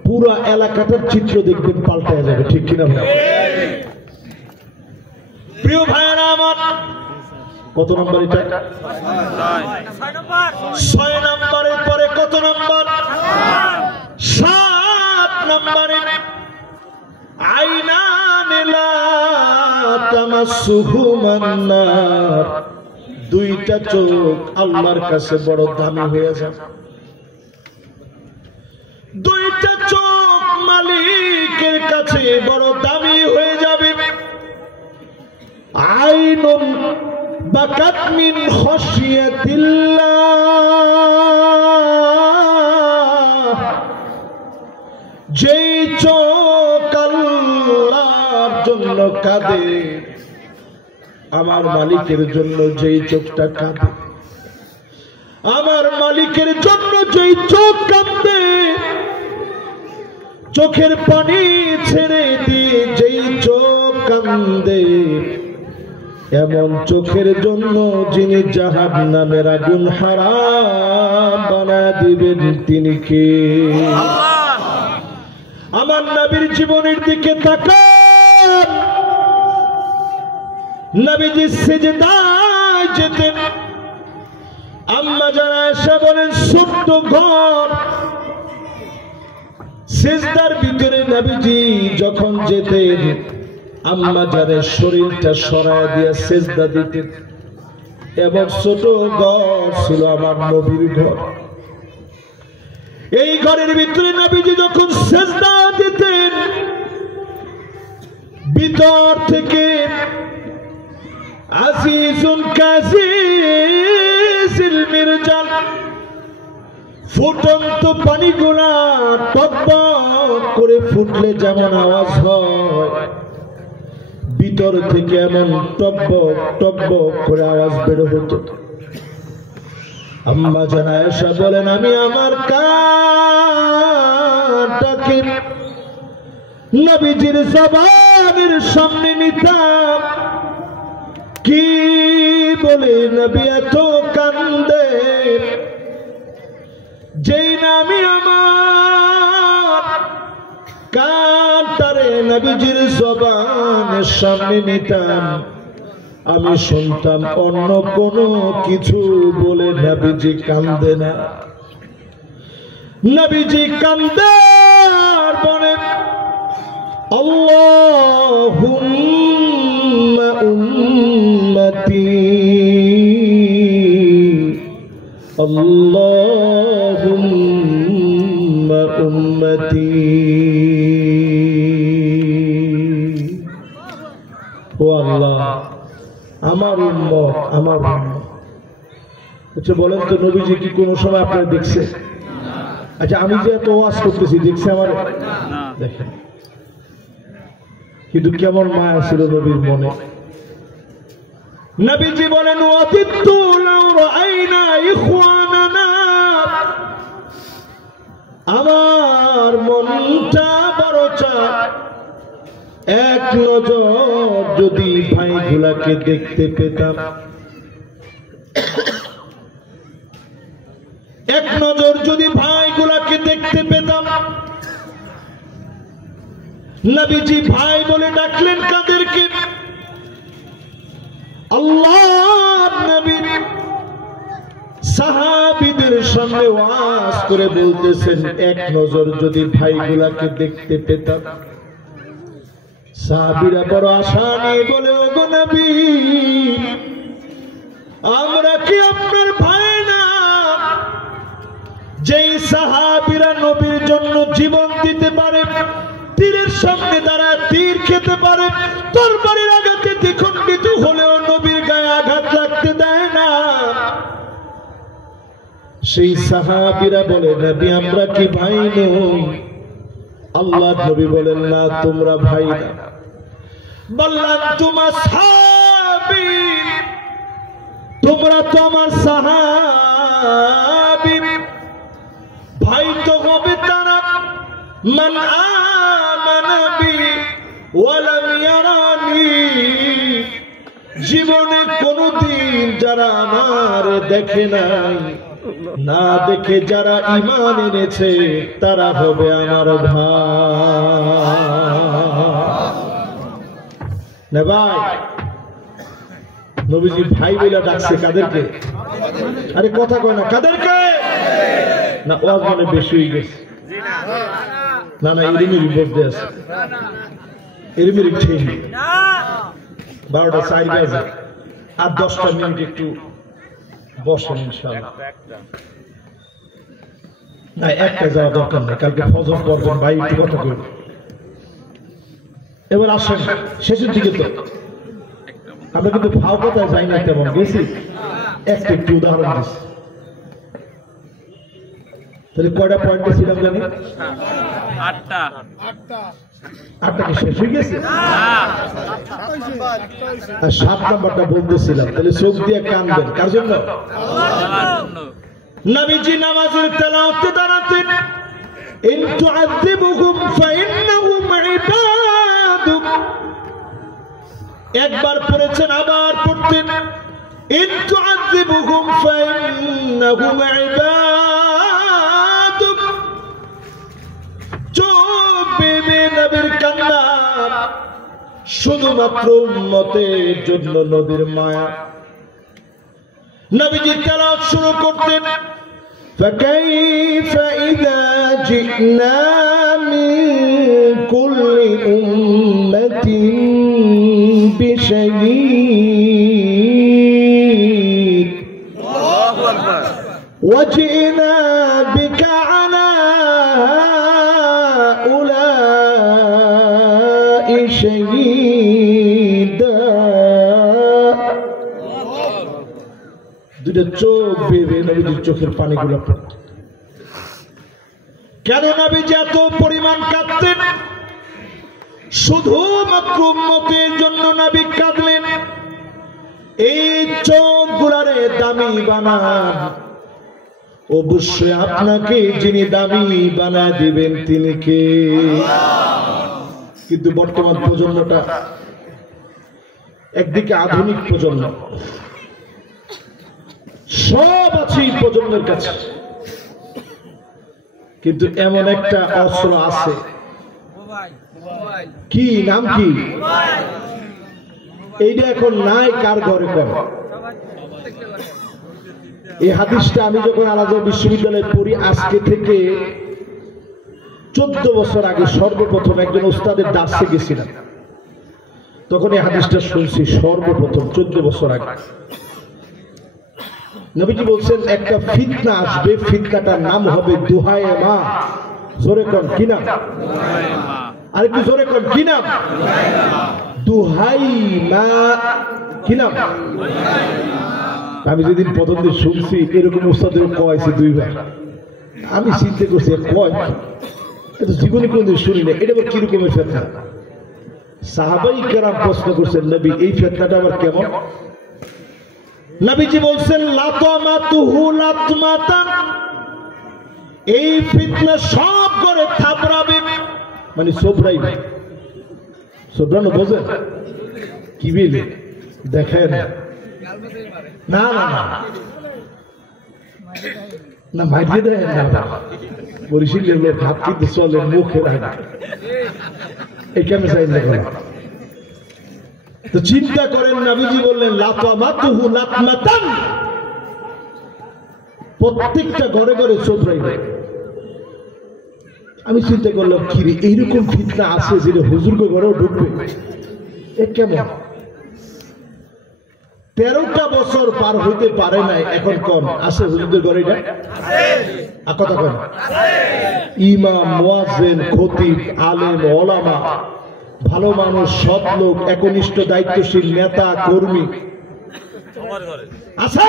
পুরো এলাকাটার চিত্র দেখবেন পাল্টায় যাবে। ঠিক কিনা ভাই? প্রিয় ভাইরা আমার, কত নম্বর এটা? 6 নম্বরের পরে কত নম্বর? 7 নম্বরে আইনান লা তামাসসুহুমান নার, 2টা চোখ আল্লাহর কাছে বড় দামি হয়ে যায়। 2টা চোখ মালিকের কাছে বড় দামি হয়ে যাবে। আইনুন বাকাত মিন খাশিয়াতিল্লাহ, যেই চোখ আল্লাহর জন্য কাঁদে, আমার মালিকের জন্য যেই চোখটা কাঁদে, আমার মালিকের জন্য যেই চোখ কাঁদে, চোখের পানি ছেড়ে দিয়ে যেই চোখ কাঁদে, এমন চোখের জন্য যিনি জাহান্নামের আগুন হারাম বানায় দিবেন তিনি কে? আমার নবীর জীবনের দিকে তাকান। নবীজি সিজদায় যেতেন, আম্মা জান আয়েশা বলেন 14 ঘর সিজদার ভিতরে নবীজি যখন যেতেন, আম্মা জানের শরীরটা সরায় দিয়ে সিজদা দিতেন। এবার ছোট ঘর ছিল আমার নবীর ঘর, এই ঘরের ভিতরে নবীজি যখন সিজদা দিতেন ভিতর থেকে আজিজুন কাসিসিল মিরজাল ফুটন্ত পানিগুলা টকবক করে ফুটলে যেমন আওয়াজ হয় ভিতর থেকে এমন টকবক টকবক করে আওয়াজ বের হতো। আম্মা জান আয়েশা বলেন আমি আমার কানটাকে নবীজির জবানের সামনে নিতাম, কি বলে নবী এত কান্দে, যেই না আমি আমার কানটারে নবীজির জবানের সামনে নিতাম আমি শুনতাম অন্য কোনো কিছু বলে নবীজি কান্দে না। নবীজি কান্দে আর বলে আল্লাহুম্মা উম্মতি আল্লাহুম্মা উম্মতি। ও আল্লাহ আমার উম্মত আমার উম্মত। আচ্ছা বলেন তো নবীজি কি কোনো সময় আপনারা দেখছে? আচ্ছা আমি যে এত ওয়াজ করতেছি দেখছে আমার? দেখেন কিন্তু কেমন মায়া ছিল নবীর মনে। নবীজি বলেন ওয়াদিতু লাউ রাআইনা ইখওয়ানানা, আমার মনটা বড় চায় এক নজর যদি ভাইগুলাকে দেখতে পেতাম, এক নজর যদি ভাইগুলাকে দেখতে পেতাম। নবীজি ভাই বলে ডাকলেন কাদেরকে? আল্লাহর নবী সাহাবীদের সামনে ওয়াজ করে বলতেছেন এক নজর যদি ভাইগুলাকে দেখতে পেতাম। সাহাবীরা বড় আশা নিয়ে বলে ওগো নবী আমরা কি আপনার ভাই না? যেই সাহাবীরা নবীর জন্য জীবন দিতে পারে, তীরের সামনে দাঁড়া তীর খেতে পারে, তরবারির আঘাতে দ্বিখণ্ডিত হলেও নবীর গায়ে আঘাত লাগতে দেয় না, সেই সাহাবীরা বলে নবী আমরা কি ভাই নই? আল্লাহ নবী বলেন না তোমরা ভাই না, বললেন তোমার সাহাবী, তোমরা তো আমার সাহাবী। ভাই তো হবে তারা মান আমানা বি ওয়া লাম ইয়ারানি, জীবনে কোনদিন যারা আমার দেখে নাই, না দেখে যারা ঈমান এনেছে তারা হবে আমার ভাই। না ভাই নবীজি ভাই বলে ডাকছে কাদেরকে? আরে কথা কয় না, কাদেরকে? না ওয়াজ মানে বেশি হয়ে গেছে। না না এরিমিরি বলতে আছে, এরিমিরি ঠিক 12টা 4 বাজে আর 10টা মিনিট একটু বসেন ইনশাআল্লাহ। না একটা যাওয়া দরকার নেই, কালকে ফজর পড়বেন ভাই একটু কথা কইব। এবার আসেন শেষের দিকে, তো আমরা কিন্তু ভাও কথায় যাই না তেমন, গেছি একটা একটু উদাহরণ দিচ্ছি। তাহলে কয়টা পয়েন্টে ছিলাম জানি? 8টা। 8টা কি শেষ হয়ে গেছে? আর 7 নাম্বারটা বলতেছিলাম। তাহলে চোখ দিয়ে কানবেন কার জন্য? নবীজি নামাজের তেলাওয়াতে দাঁড়াতেন ইন তুআযিবুহুম ফাইন্নাহুম ইবাদুক, একবার পড়েছেন আবার পড়তেন ইন তুআযিবুহুম ফাইন্নাহুম ইবাদুক। চোখ বেয়ে নবীর কান্না শুধুমাত্র উম্মতের জন্য, নবীর মায়া। নবীজি তেলাওয়াত শুরু করতেন فكيف إذا جئنا من كل أمة بشهيد وجئنا بك على দুইটা চোখ বেয়ে নবীজির চোখের পানিগুলো পড়ত। কেন নবীজি এত পরিমাণ কাঁদতেন? শুধুমাত্র উম্মতের জন্য নবী কাঁদলেন। এই চোখ গুলারে দামি বানান, অবশ্যই আপনাকে যিনি দামি বানায় দিবেন তিনি কে? কিন্তু বর্তমান প্রজন্মটা একদিকে আধুনিক প্রজন্ম, সব আছে প্রজন্মের কাছে, কিন্তু এমন একটা অস্ত্র আছে, কি নাম কি? এইটা এখন নাই কার ঘরে করে। এই হাদিসটা আমি যখন আলাদা বিশ্ববিদ্যালয়ে পড়ি, আজকে থেকে 14 বছর আগে সর্বপ্রথম একজন ওস্তাদের দাসে গেছিলাম, তখন এই হাদিসটা শুনছি সর্বপ্রথম 14 বছর আগে। নবীজি বলছেন একটা ফিতনা আসবে, ফিতনাটার নাম হবে দুহায়ে মা। জোরে কোন কি নাম? আর একটু জোরে কোন কি নাম? দুহাই মা। কি নাম? আমি যেদিন প্রথম দিন শুনছি এরকম ওস্তাদের কয়েছে 2 বার, আমি চিন্তা করছি কয় এটা জীবনে কোনদিন শুনি না, এটা আবার কিরকমের ফিতনা? সাহাবাই কেরাম প্রশ্ন করছেন, নবী এই ফিতনাটা আবার কেমন? নবীজি বলছেন লাতামাতুহু লাতমাতান, এই ফিতনা সব করে থাপড়াবে, মানে সোবরাইবে। সোবরানো বোঝেন কি বলে? দেখেন না না না মাইরে দেয় না, বরিশালের লোক হাত কিন্তু চলে মুখে রাখে, এই কেমন চাইলে করা। তো চিন্তা করেন, নবীজি বললেন লাতামাতুহু লাতমাতান, প্রত্যেকটা ঘরে ঘরে সোবরাইবে। আমি চিন্তা করলাম কি রে, এইরকম ফিতনা আছে যেটা হুজুরকে ঘরেও ঢুকবে, এ কেমন? 13টা বছর পার হইতে পারে নাই, এখন কোন আছে হুজুরদের ঘরে? এটা কথা কোন ইমাম, মুয়াজ্জিন, খতিব, আলেম, ওলামা, ভালো মানুষ, সৎ লোক, একনিষ্ঠ দায়িত্বশীল নেতা কর্মী আছে।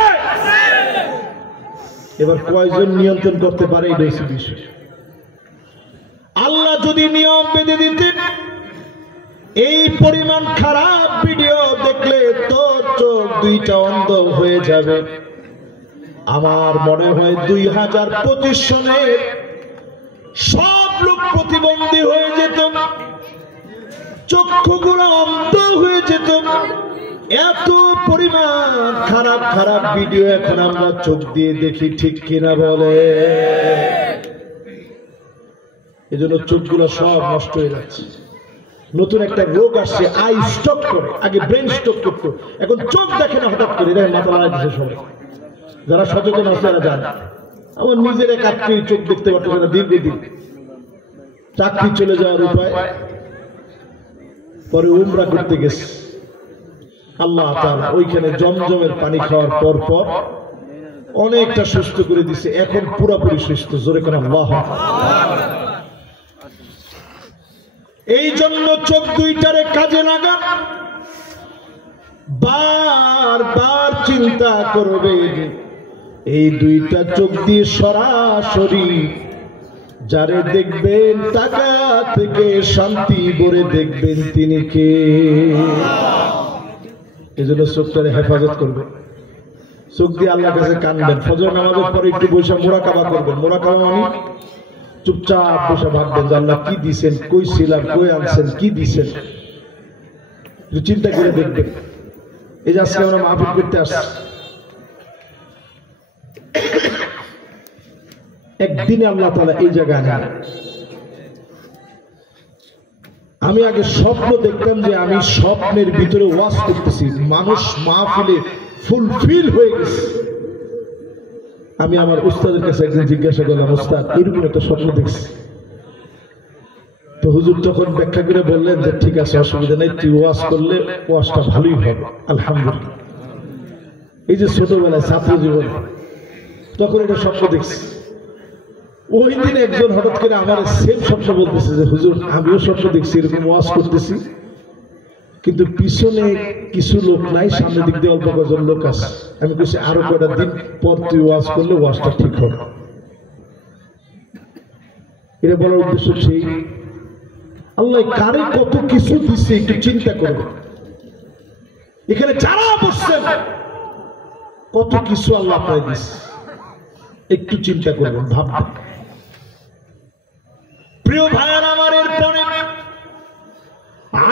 এবার কয়জন নিয়ন্ত্রণ করতে পারে? এই বিষয় আল্লাহ যদি নিয়ম বেঁধে দিতেন, এই পরিমাণ খারাপ ভিডিও দেখলে তো চোখ দুইটা অন্ধ হয়ে যাবে। আমার মনে হয় 2025 সনে সব লোক প্রতিবন্ধী হয়ে যেত, চক্ষুগুলো অন্ধ হয়ে যেত। এত পরিমাণ খারাপ খারাপ ভিডিও এখন আমরা চোখ দিয়ে দেখি, ঠিক কিনা বলে? এজন্য চোখগুলো সব নষ্ট হয়ে যাচ্ছে। নতুন একটা রোগ আসছে, আই স্ট্রোক করে, আগে ব্রেন স্ট্রোক করতো, এখন চোখ দেখে না, হঠাৎ করে দেখেন মাথা মারা দিচ্ছে সবাই। যারা সচেতন আছে তারা জানে। আমার নিজের এক আত্মীয় চোখ দেখতে পারতো না দীর্ঘদিন, চাকরি চলে যাওয়ার উপায়, পরে উমরা করতে গেছে, আল্লাহ তাআলা ওইখানে জমজমের পানি খাওয়ার পর পর অনেকটা সুস্থ করে দিছে, এখন পুরোপুরি সুস্থ। জোরে করে আল্লাহ। এই জন্য চোখ দুইটারে কাজে লাগা, বারবার চিন্তা করবেন এই দুইটা চোখ দিয়ে সরাসরি যারে দেখবেন টাকা থেকে শান্তি ভরে দেখবেন তিনি কে। এই জন্য চোখটারে হেফাজত করবেন, চোখ দিয়ে আল্লাহর কাছে কানবেন। ফজর নামাজের পরে একটু বসে মোরাকাবা করবেন। মোরাকাবা মানে চুপচাপ বসে ভাববেন যে আল্লাহ কি দিছেন, কই ছিলাম, কই আনছেন, কি দিছেন, চিন্তা করে দেখবেন। এই যে আজকে আমরা মাহফিল করতে আসছি, একদিনে আল্লাহ তাআলা এই জায়গায় আনেন। আমি আগে স্বপ্ন দেখতাম যে আমি স্বপ্নের ভিতরে ওয়াজ করতেছি, মানুষ মাহফিলে ফুলফিল হয়ে গেছে। আমি আমার উস্তাদের কাছে একদিন জিজ্ঞাসা করলাম, উস্তাদ এরকম একটা স্বপ্ন দেখছি। তো হুজুর তখন ব্যাখ্যা করে বললেন যে ঠিক আছে, অসুবিধা নেই, তুই ওয়াজ করলে ওয়াজটা ভালোই হবে আলহামদুলিল্লাহ। এই যে ছোটবেলায় ছাত্র জীবন, তখন এটা স্বপ্ন দেখছি। ওই দিন একজন হঠাৎ করে আমার সেম স্বপ্ন বলতেছে যে হুজুর আমিও স্বপ্ন দেখছি, এরকম ওয়াজ করতেছি, কিন্তু পিছনে কিছু লোক নাই, সামনের দিক দিয়ে অল্প কজন লোক আছে। আমি বলছি আরো কয়টা দিন পর তুই ওয়াজ করলে ওয়াজটা ঠিক হবে। এটা বলার উদ্দেশ্য সেই আল্লাহ কারে কত কিছু দিচ্ছে একটু চিন্তা করবে। এখানে যারা বসছেন কত কিছু আল্লাহ আপনার দিচ্ছে, একটু চিন্তা করবেন, ভাববেন। প্রিয় ভাইয়ার আমার, এরপরে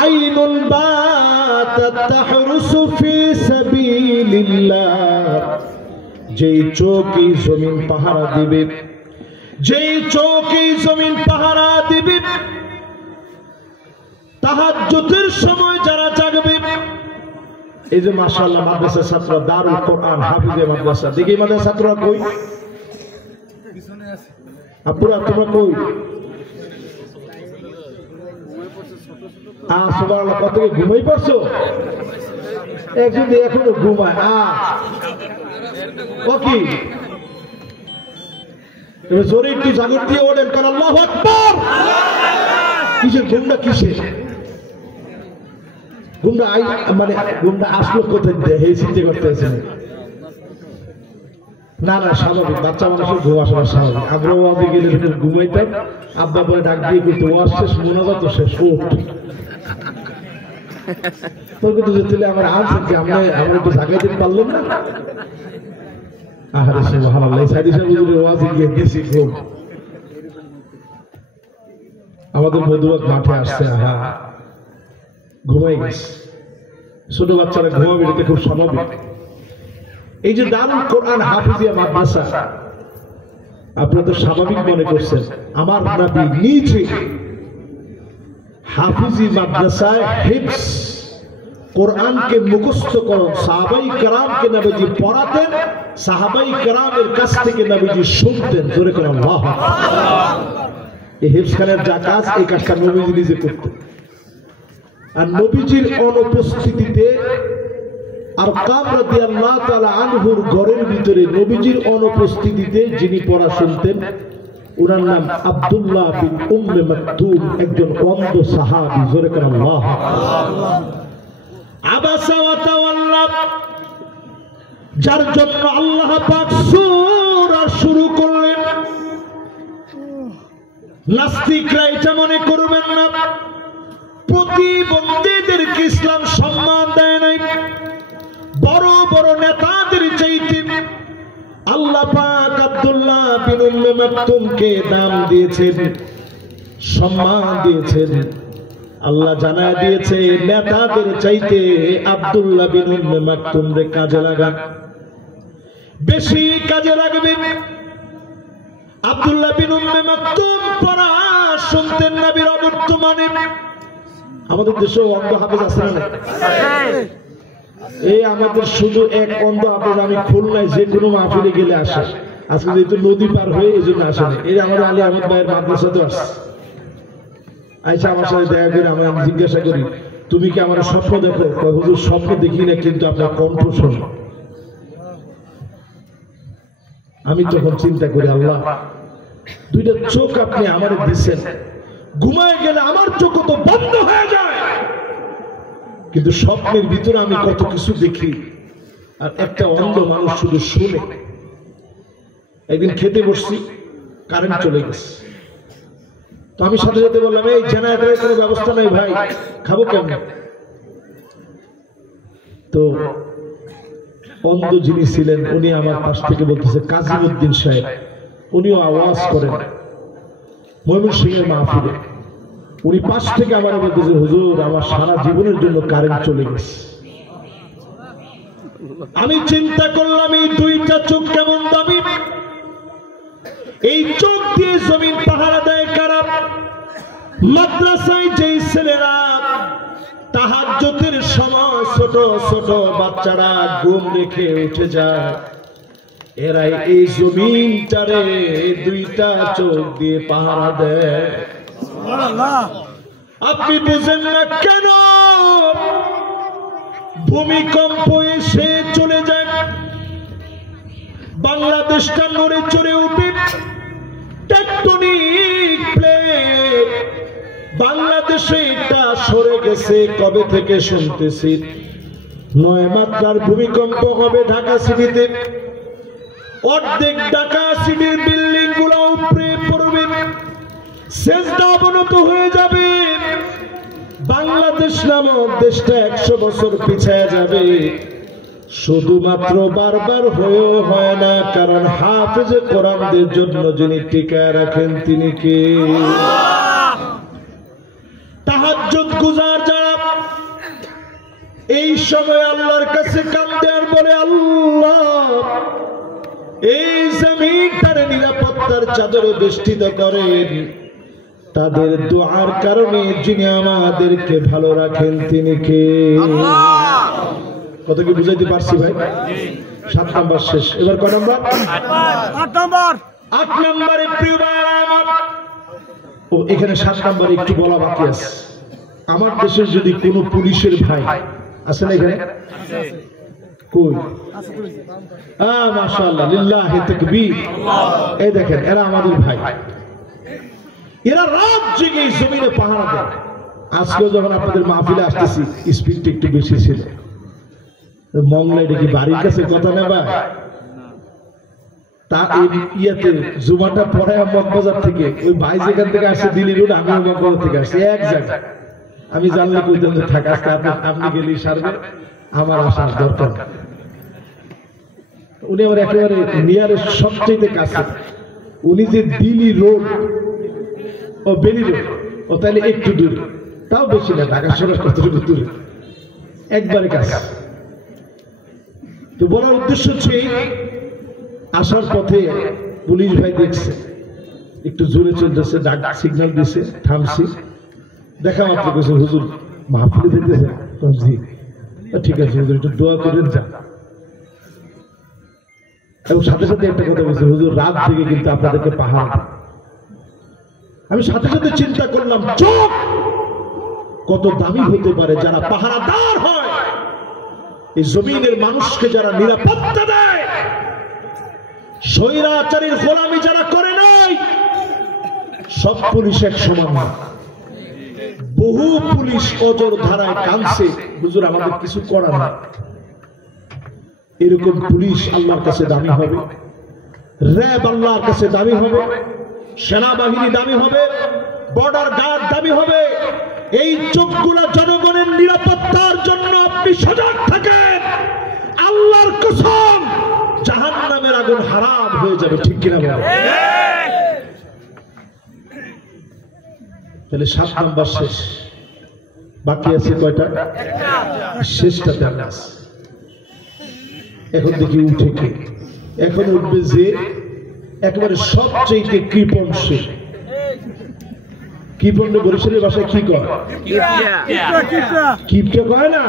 আইনুল বাতাত তাহরুসু ফি সাবিলিল্লাহ, যেই চোখ এই জমিন পাহারা দিবে, যেই চোখ এই জমিন পাহারা দিবে, তাহাজ্জুদের সময় যারা জাগবে। এই যে মাশাআল্লাহ মাদ্রাসার ছাত্র, দারুল কোরআন হাফিজে মাদ্রাসা, দেখি মাদ্রাসার ছাত্ররা কই? পিছনে আছে। আপুরা তোমরা কই? সুবহানাল্লাহ, কত ঘুমাই পড়ছো? একজন এখনো ঘুমায়। ও কি জোরে একটু জাগর দিয়ে ওঠেন, কারণ আল্লাহু আকবার। কিসের ঘুমটা? কিসের ঘুমটা? মানে ঘুমটা আসলো কোথায়? এই চিন্তা করতেছে না, না স্বাভাবিক, বাচ্চা মানুষের ঘুম আসা স্বাভাবিক। আমরা ওয়াজে গেলে ঘুমাইতাম, আব্বা বলে ডাক দিয়ে কিন্তু ওয়াজ শেষ, মোনাজাত শেষ, ওঠ। তোর কিন্তু যেতে আমার আনছে কি আমরা একটু জাগাই দিতে পারলাম না। আহারে সুবহানাল্লাহ, সাইদি সাহেব ওয়াজে গিয়ে দিছি ঘুম। আমাদের মধুবাগ মাঠে আসছে, ঘুমাই গেছে। ছোট বাচ্চারা ঘুমাবে, এটা খুব স্বাভাবিক। এই যে দারুল কোরআন হাফিজিয়া মাদ্রাসা, আপনারা তো স্বাভাবিক মনে করছেন। আমার নবী নিজে হাফিজি মাদ্রাসায় হিফজ কোরআনকে মুখস্থ করেন, সাহাবাই কেরামকে নবীজি পড়াতেন, সাহাবাই কেরামের কাছ থেকে নবীজি শুনতেন। জোরে করে আল্লাহু আকবার। এই হিফজ খানের যা কাজ, এই কাজটা নবীজি নিজে করতেন। আর নবীজির অনুপস্থিতিতে আরকাম রাদিয়াল্লাহু তাআলা আনহুর ঘরের ভিতরে নবীজির অনুপস্থিতিতে যিনি পড়া শুনতেন, ওনার নাম আব্দুল্লাহ বিন উম্মে মাকতুম, একজন অন্ধ সাহাবী। জোরে করে আল্লাহু আকবার। আবাসা ওয়া তাওয়াল্লা, যার জন্য আল্লাহ পাক সূরা শুরু করলেন। নাস্তিকরা এটা মনে করবেন না প্রতিবন্ধীদেরকে ইসলাম সম্মান দেয় নাই। বড় বড় নেতাদের চাইতে আল্লাহ পাক আব্দুল্লাহ বিন উম্মে মাকতুমকে দাম দিয়েছেন, সম্মান দিয়েছেন। আল্লাহ জানায় দিয়েছে নেতাদের চাইতে আব্দুল্লাহ বিন উম্মে মাকতুমরে কাজে লাগান, বেশি কাজে লাগবে। আব্দুল্লাহ বিন উম্মে মাকতুম পড়া শুনতেন নবীর অবর্তমানে। আমাদের দেশে অন্ধ হাফেজ আছে না? এই আমাদের শুধু এক অন্ধ হাফেজ, আমি খুলনায় যে কোনো মাহফিলে গেলে আসে। আজকে যেহেতু নদী পার হয়ে এই জন্য আসে না। এই আমার আলী আহমদ ভাইয়ের মাদ্রাসাতেও আসছে। আচ্ছা, আমার সাথে দেখা করে আমি জিজ্ঞাসা করি, তুমি কি আমার স্বপ্ন দেখো? হুজুর স্বপ্ন দেখি না, কিন্তু আপনার কণ্ঠ শোনো। আমি তখন চিন্তা করি, আল্লাহ দুইটা চোখ আপনি আমার দিচ্ছেন, ঘুমায় গেলে আমার চোখ তো বন্ধ হয়ে যায়, কিন্তু স্বপ্নের ভিতরে আমি কত কিছু দেখি। আর একটা অন্ধ মানুষ শুধু শুনে। একদিন খেতে বসছি, কারেন্ট চলে গেছে। তো আমি সাথে সাথে বললাম, এই জেনারেটরের কোনো ব্যবস্থা নেই ভাই, খাবো কেমন? তো অন্ধ যিনি ছিলেন উনি আমার পাশ থেকে বলতেছে, কাজীউদ্দিন সাহেব, উনিও আওয়াজ করেন ময়মনসিংহের মাহফিলে। উনি পাশ থেকে আমার বলতেছে, হুজুর আমার সারা জীবনের জন্য কারেন্ট চলে গেছে। আমি চিন্তা করলাম, এই দুইটা চোখ কেমন দামি। এই চোখ দিয়ে জমিন পাহারা দেয় কারা? মাদ্রাসায় যেই ছেলেরা তাহাজ্জুদের সময় ছোট ছোট বাচ্চারা ঘুম রেখে উঠে যায়, এরাই এই জমিনটারে দুইটা চোখ দিয়ে পাহারা দেয়। আপনি বুঝেন না কেন? ভূমিকম্প এসে চলে যায়, বাংলাদেশটা নড়ে চড়ে উঠে, টেকটনিক প্লেট বাংলাদেশে এটা সরে গেছে কবে থেকে শুনতেছি 9 মাত্রার ভূমিকম্প হবে ঢাকা সিটিতে অর্ধেক ঢাকা সিটির বিল্ডিং গুলো উপরে পড়বে সেজদা অবনত হয়ে যাবে বাংলাদেশ নামক দেশটা 100 বছর পিছায় যাবে শুধুমাত্র বারবার হয়েও হয় না কারণ হাফেজে কোরআনদের জন্য যিনি টিকায় রাখেন তিনি কে তাহাজ্জুদ গুজার যারা এই সময় আল্লাহর কাছে কাঁদে আর বলে আল্লাহ এই জমিনটারে নিরাপত্তার চাদরে বেষ্টিত করেন তাদের দোয়ার কারণে যিনি আমাদেরকে ভালো রাখেন তিনি কে কত কি বুঝাইতে পারছি ভাই 7 নাম্বার শেষ এবার কয় নাম্বার 8 নম্বরে প্রিয় ভাইরা আমার ও এখানে 7 নম্বরে একটু বলা বাকি আছে আমার দেশের যদি কোনো পুলিশের ভাই আছে না এখানে কই মাশাআল্লাহ লিল্লাহি তাকবীর এই দেখেন এরা আমাদের ভাই এরা রাত জেগে জমিনে পাহারা দেয় আজকে যখন আপনাদের মাহফিলে আসতেছি স্পিডটা একটু বেশি ছিল মংলা এটা কি বাড়ির কাছে কথা না ভাই তা ইয়াতে জুমাটা পরে মগবাজার থেকে ওই ভাই যেখান থেকে আসছে দিল্লি রোড আমি মগবাজার থেকে আসছি এক জায়গায় আমি জানলে কইতাম যে থাকা আপনি গেলেই সারবে আমার আসার দরকার উনি আমার একেবারে নিয়ারের সবচেয়ে কাছে উনি যে দিল্লি রোড ও বেলি রোড ও তাহলে একটু দূর তাও বেশি না ঢাকা শহর কতটুকু দূরে একবারে কাছে তো বড় উদ্দেশ্য হচ্ছে আসার পথে পুলিশ ভাই দেখছে একটু জোরে চলতেছে ডাক সিগন্যাল দিছে থামছি দেখা মাত্র কইছে হুজুর মাহফিলে যেতেছে জি ঠিক আছে হুজুর একটু দোয়া করেন যা এবং সাথে সাথে একটা কথা বলছে হুজুর রাত থেকে কিন্তু আপনাদেরকে পাহাড় আমি সাথে সাথে চিন্তা করলাম চোখ কত দামি হতে পারে যারা পাহারাদার হয় এই জমিনের মানুষকে যারা নিরাপত্তা দেয় স্বৈরাচারীর গোলামি যারা করে নাই সব পুলিশ এক সমান না বহু পুলিশ অজর ধারায় কাঁদছে হুজুর আমাদের কিছু করার না এরকম পুলিশ আল্লাহর কাছে দামি হবে র‍্যাব আল্লাহর কাছে দামি হবে সেনাবাহিনী দামি হবে বর্ডার গার্ড দামি হবে এই চোখগুলা জনগণের নিরাপত্তার জন্য আপনি সজাগ থাকেন আল্লাহর কসম জাহান্নামের আগুন হারাম হয়ে যাবে ঠিক কিনা বলেন তাহলে 7 নাম্বার শেষ বাকি আছে কয়টা শেষটাতে আস এখন দেখি উঠে কে এখন উঠবে যে একেবারে সবচেয়ে কৃপণশীল কৃপণে বরিশালের ভাষায় কি কয় কিপটা কয় না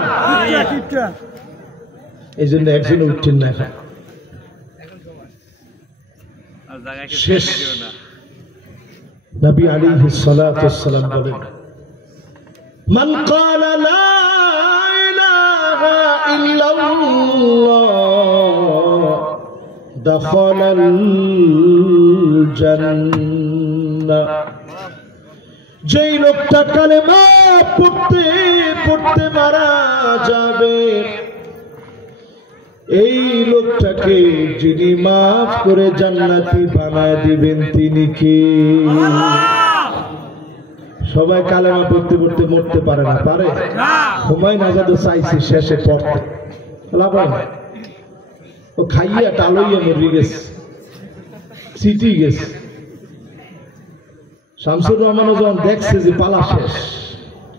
এই জন্য একজন উঠছেন না এখন শেষ নবী আলাইহিস সালাতু ওয়াস সালাম বলেন মান ক্বালা লা ইলাহা ইল্লাল্লাহ দাখালাল জান্নাহ যেই লোকটা কালেমা পড়তে পড়তে মারা যাবে এই লোকটাকে যিনি মাফ করে জান্নাতি বানায় দিবেন তিনি কে সবাই কালেমা পড়তে পড়তে মরতে পারে না পারে হুমায়ুন আজাদও চাইছে শেষে পড়তে লাভ হয় ও খাইয়া টালইয়া মরে গেছে সিটি গেছে শামসুর রহমানও যখন দেখছে যে পালা শেষ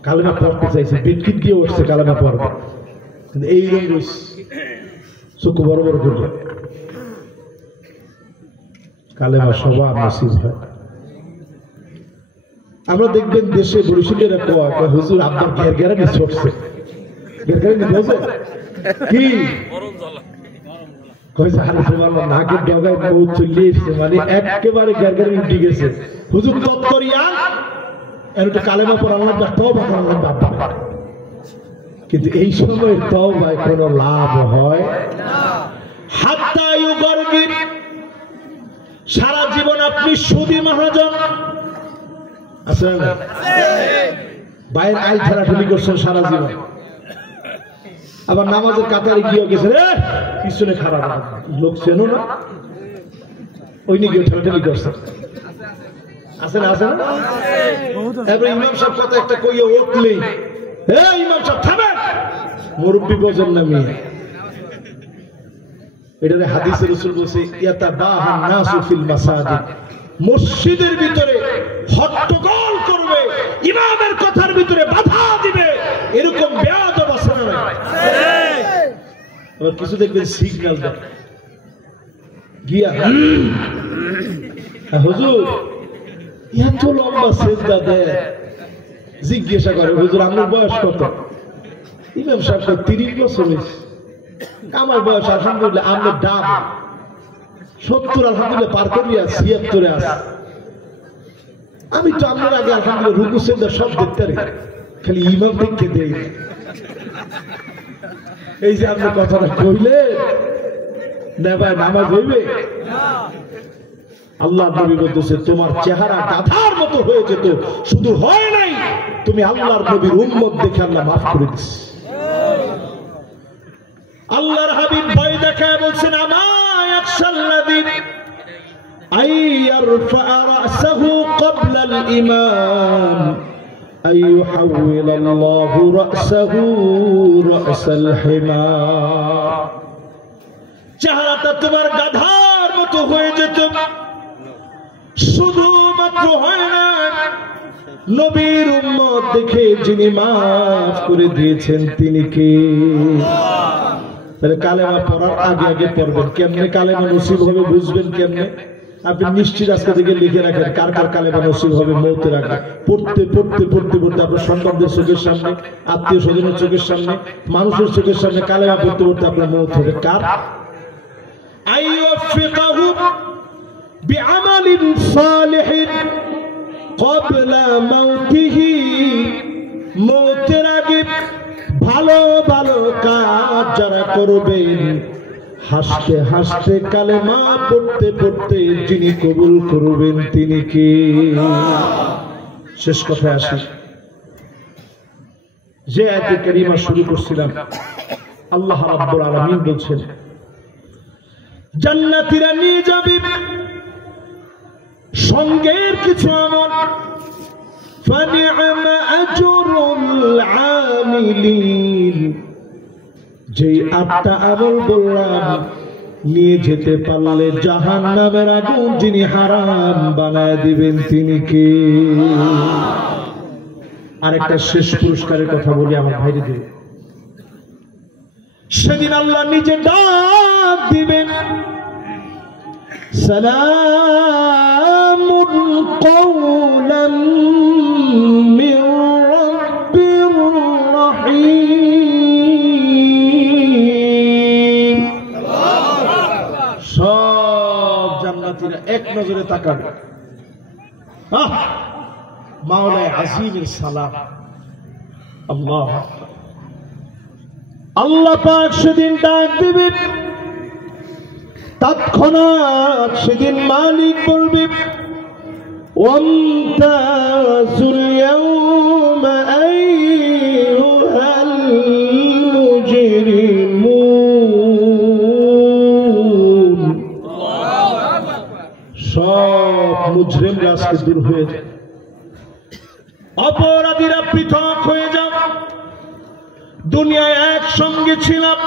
কালেমা পড়তে চাইছে বিটকিট গিয়ে উঠছে কালেমা পড়বে কিন্তু এই রকম চোখ বড় বড় করবে কালেমা সভা নসিব হয় আমরা দেখবেন দেশে বরিশালের হুজুর আপনার গেরগেরানি ছড়ছে গেরগেরানি বোঝে কি কইছে আরে সুবহানাল্লাহ নাকের ডগায় বহুত চলে এসেছে মানে একেবারে গেরগেরানি উঠে গেছে হুজুর তৎকরিয়া এর একটা কালেমা পড়া আল্লাহ তওবা করার বাবা কিন্তু এই সময় তওবায় কোনো লাভ হয় না হাত্তা ইউগরগির সারা জীবন আপনি সুদী মহাজন আছেন বাইরে আইল ঠেলাঠেলি করছেন সারা জীবন, আবার নামাজের কাতারে গিয়ে গেছে রে পিছনে খারাপ লোক চেনো না, ওই নিয়ে গিয়ে ঠেলাঠেলি করছে। আছে না? আছে না? এবার ইমাম সাহেব কথা একটা কইয়ে উঠলেই ইমাম সাহেব থামেন, মুরব্বী বোঝেন না মেয়ে। এটারে হাদিসে রাসূল বলছে ইয়াতাবাহান নাসু ফিল মাসাজিদ, মসজিদের ভিতরে হট্টগোল করবে, ইমামের কথার ভিতরে বাধা দিবে, এরকম বেয়াদব আছে না? আবার কিছু দেখবেন সিগন্যাল দেয় গিয়া হুজুর এত লম্বা সেজদা দেয়, জিজ্ঞাসা করে হুজুর আপনার বয়স কত? ইমাম সাহেব 30 বছর হয়েছে। আমার বয়স আলহামদুলিল্লাহ আপনার ডাব 70 আলহামদুলিল্লাহ পার করিয়া 76 আছে। আমি তো আপনার আগে আলহামদুলিল্লাহ রুকু সেজদা সব দেখতে রে, খালি ইমাম দেখতে দেই। এই যে আপনি কথাটা কইলে না ভাই নামাজ হইবে? আল্লাহ নবী বলতেছে তোমার চেহারা গাধার মতো হয়ে যেত, শুধু হয় নাই তুমি আল্লাহর নবীর উম্মত দেখে আল্লাহ মাফ করে দিয়েছে। আল্লাহর হাবিব ভয় দেখায় বলছেন আমা ইয়াখশাল্লাযীন আইয়ারফা রাসাহু ক্বাবলা আল ইমাম আইয়ুহাওয়িল আল্লাহু রাসাহু রাসাল হিমার। চেহারাটা তোমার গাধার মতো হয়ে যেত, শুধুমাত্র হয় না নবীর উম্মত দেখে যিনি মাফ করে দিয়েছেন তিনি কে? তাহলে কালেমা পড়ার আগে আগে পড়বেন। কেমনে কালেমা নসিব হবে বুঝবেন কেমনে? আপনি নিশ্চিত আজকে থেকে লিখে রাখেন কার কার কালেমা নসিব হবে মৌতের আগে। পড়তে পড়তে পড়তে পড়তে আপনার সন্তানদের চোখের সামনে, আত্মীয় স্বজনের চোখের সামনে, মানুষের চোখের সামনে কালেমা পড়তে পড়তে আপনার মৌত হবে। কার? আইয়ুফিকাহু বিআমালিন সালিহিন ক্বাবলা মাউতিহি, মৌতের আগে ভালো ভালো কাজ যারা করবেন, হাসতে হাসতে কালেমা পড়তে পড়তে যিনি কবুল করবেন তিনি কে? শেষ কথায় আসি, যে আয়াতে কারিমা শুরু করছিলাম, আল্লাহ রাব্বুল আলামিন বলছেন জান্নাতীরা নিয়ে যাবে সঙ্গের কিছু আমল, ফানি'মা আজরুল আমিলিন। যেই 8টা আমল বললাম নিয়ে যেতে পারলে জাহান্নামের আগুন যিনি হারাম বানায় দিবেন তিনি কে? আরেকটা শেষ পুরস্কারের কথা বলি আমার ভাইরে দেব। সেদিন আল্লাহ নিজে ডাক দিবেন, সালামুন কওলাম মির রাব্বির রহিম। সব জান্নাতীরা এক নজরে তাকাবে, মাওলায়ে আজিমের সালাম। আল্লাহ আল্লাহ পাক সেদিন ডাক দিবেন, তৎক্ষণাৎ সেদিন মালিক বলবে ওয়ামতাজুল ইয়াওমা আইয়ুহাল মুজরিমুন। সব মুজরিমরা আজকে দূর হয়ে যায়, অপরাধীরা পৃথক হয়ে যাও। দুনিয়ায় একসঙ্গে ছিলাম,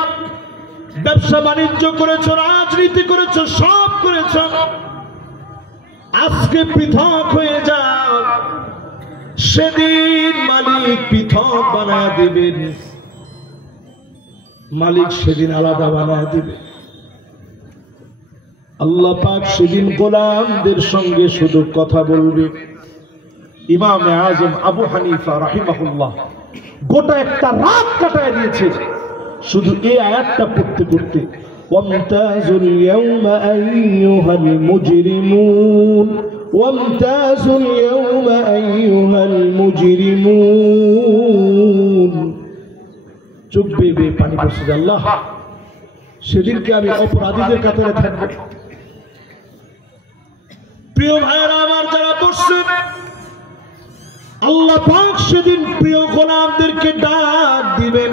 ব্যবসা বাণিজ্য করেছ, রাজনীতি করেছ, সব করেছ, আজকে পৃথক হয়ে যাও। সেদিন মালিক পৃথক বানায় দিবেন, মালিক সেদিন আলাদা বানায় দিবেন। আল্লাহ পাক সেদিন গোলামদের সঙ্গে শুধু কথা বলবে। ইমামে আজম আবু হানিফা রাহিমাহুল্লাহ গোটা একটা রাত কাটায় দিয়েছে শুধু এই আয়াতটা পড়তে পড়তে। ওয়ামতাজুল ইয়াওমা আইয়ুহাল মুজরিমুন, ওয়ামতাজুল ইয়াওমা আইয়ুহাল মুজরিমুন। চোখ বেয়ে বেয়ে পানি পড়ছে, আল্লাহ সেদিনকে আমি অপরাধীদের কাতারে থাকব। প্রিয় ভাইরা আমার যারা বসছেন, আল্লাহ পাক সেদিন প্রিয় গোলামদেরকে ডাক দিবেন,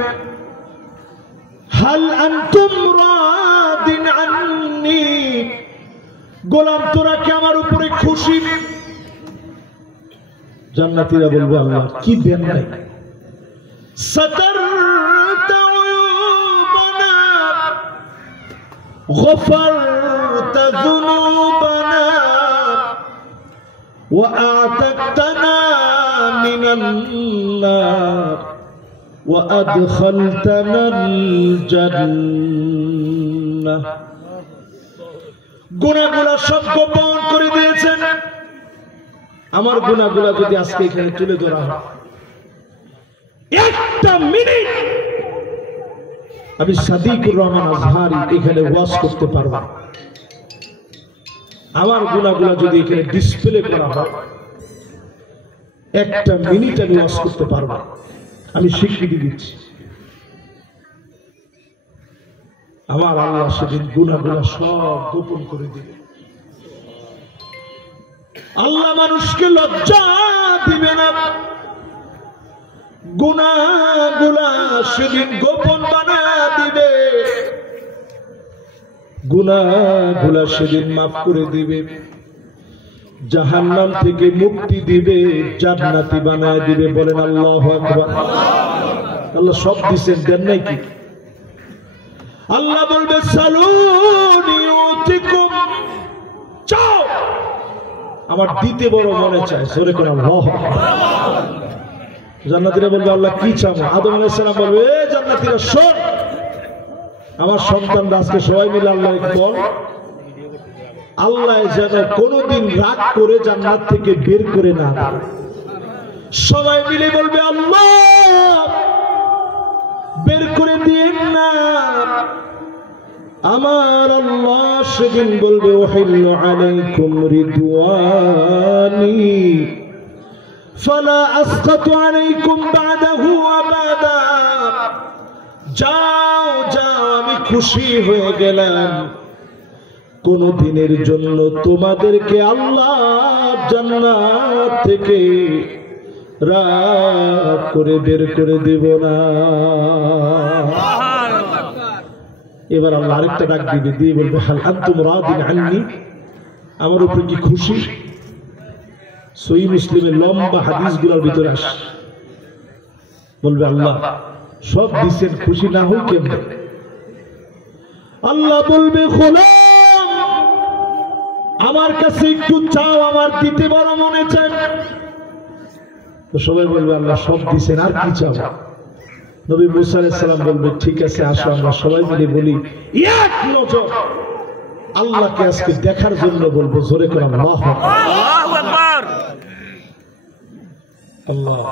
হাল আনতুম রাদিন আন্নি, গোলাম তোরা কি আমার উপরে খুশি? জান্নাতীরা বলবে আল্লাহ কি দেন নাই? সাতারতা উয়ুবানা গফারতা যুনুবানা ওয়া আ'তাকতানা মিনান নার ওয়া আদখালতানাল জান্নাহ। গুনাহগুলো সব গোপন করে দিয়েছেন। আমার গুনাহগুলো যদি আজকে এখানে তুলে ধরা হয়, একটা মিনিট আমি সাদিকুর রহমান আজহারি এখানে ওয়াজ করতে পারবো। আমার গুনাহগুলো যদি এখানে ডিসপ্লে করা হয়, একটা মিনিট আমি ওয়াজ করতে পারবো। আমি স্বীকৃতি দিচ্ছি, আমার আল্লাহ সেদিন গুনাহগুলো সব গোপন করে দিবে। আল্লাহ মানুষকে লজ্জা দিবে না, গুনাহগুলা সেদিন গোপন বানায়া দিবে, গুনাহগুলা সেদিন মাফ করে দিবে, জাহান্নাম থেকে মুক্তি দিবে, জান্নাতি বানায় দিবে। বলেন আল্লাহু আকবার। আল্লাহ সব দিছেন, দেন নাই কি? আল্লাহ বলবে সালুনি ইউতিকুম, চাও, আমার দিতে বড় মনে চায়। জোরে করে আল্লাহু আকবার। জান্নাতীরা বলবে আল্লাহ কি চাবো? আদম আলাইহিস সালাম বলবে এ জান্নাতীরা শোন, আমার সন্তানরা আজকে সবাই মিলে আল্লাহ বল, আল্লাহ যেন কোনদিন রাগ করে জান্নাত থেকে বের করে না দেয়। সবাই মিলে বলবে আল্লাহ বের করে দিয়েন না। আমার আল্লাহ সেদিন বলবে ওয়াহিল্লু আলাইকুম রিদওয়ানি ফালা আসখাতু আলাইকুম বাদাহু আবাদা, যাও যাও আমি খুশি হয়ে গেলাম, কোন দিনের জন্য তোমাদেরকে আল্লাহ জান্নাত থেকে রাগ করে বের করে দেব না। এবার আল্লাহ আরেকটা ডাক দিবে, দিয়ে বলবে হাল আনতুম রাদিন আন্নি, আমার উপরে কি খুশি? সহিহ মুসলিমের লম্বা হাদিসগুলোর ভিতরে আসে, বলবে আল্লাহ সব দিচ্ছেন, খুশি না হই কেমনে? আল্লাহ বলবে গোলাম আমার কাছে একটু চাও, আমার দিতে বড় মনে চায়। তো সবাই বলবে আল্লাহ সব দিচ্ছেন, আর কি চাও? নবী মুসা আলাইহিস সালাম বলবে ঠিক আছে আসো আমরা সবাই মিলে বলি এক নজর আল্লাহকে আজকে দেখার জন্য বলবো। জোরে করে আল্লাহু আকবার। আল্লাহ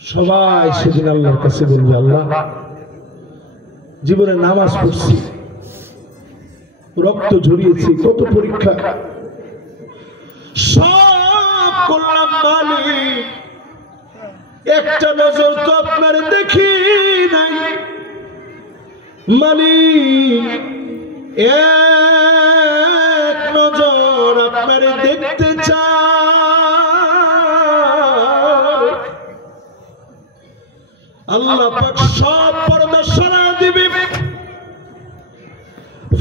সবাই সেদিন আল্লাহর কাছে বলবে আল্লাহ জীবনে নামাজ পড়ছি, রক্ত ঝরিয়েছি, কত পরীক্ষা সব করলাম মালিক, একটা নজর তো আপনার দেখি নাই মালিক, এক নজর আপনার দেখতে চাই। আল্লাহ পাক সব পর্দা সরায় দিবে।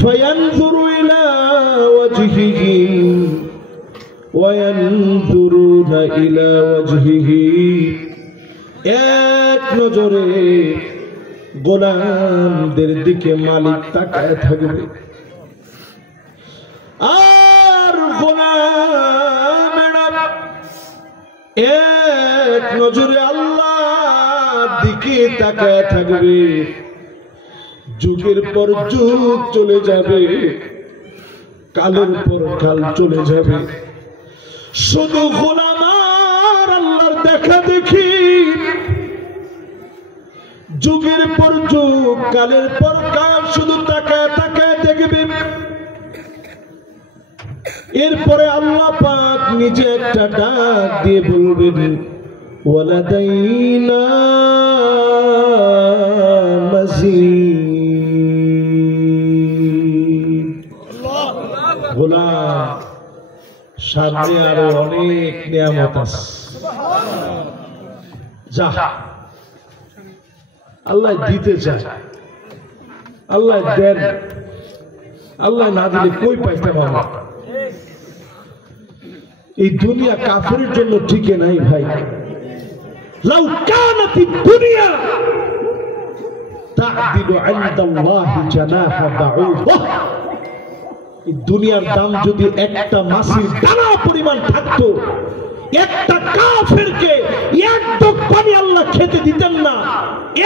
ফায়ানজুরু ইলা ওয়াজহিহি ওয়া ইয়ানজুরুনা ইলা ওয়াজহিহি, এক নজরে গোলামদের দিকে মালিক তাকায় থাকবে, আর গোলামেরা এক নজরে আল্লাহর দিকে তাকায় থাকবে। যুগের পর যুগ চলে যাবে, কালের পর কাল চলে যাবে, শুধু গোলাম আর আল্লাহর দেখা দেখি, যুগের পর যুগ কালের পর কাল শুধু তাকায় তাকায় দেখবে। এরপরে আল্লাহ পাক নিজে একটা ডাক দিয়ে বলবেন ওয়ালাদাইনা মাজিদ। গোলাম সামনে আরো অনেক নিয়ামত আছে। যা আল্লাহ দিতে চায়, আল্লাহ দেন, আল্লাহ না দিলে কই পাইতাম আমরা। এই দুনিয়া কাফেরের জন্য টিকে নাই ভাই। লাউ কানাতিদ দুনিয়া তা'দিলু ইনদাল্লাহি জানাহা বাউদাহ, এই দুনিয়ার দাম যদি একটা মাছির দানা পরিমাণ থাকতো, একটা কাফেরকে এক ঢোক পানি আল্লাহ খেতে দিতেন না,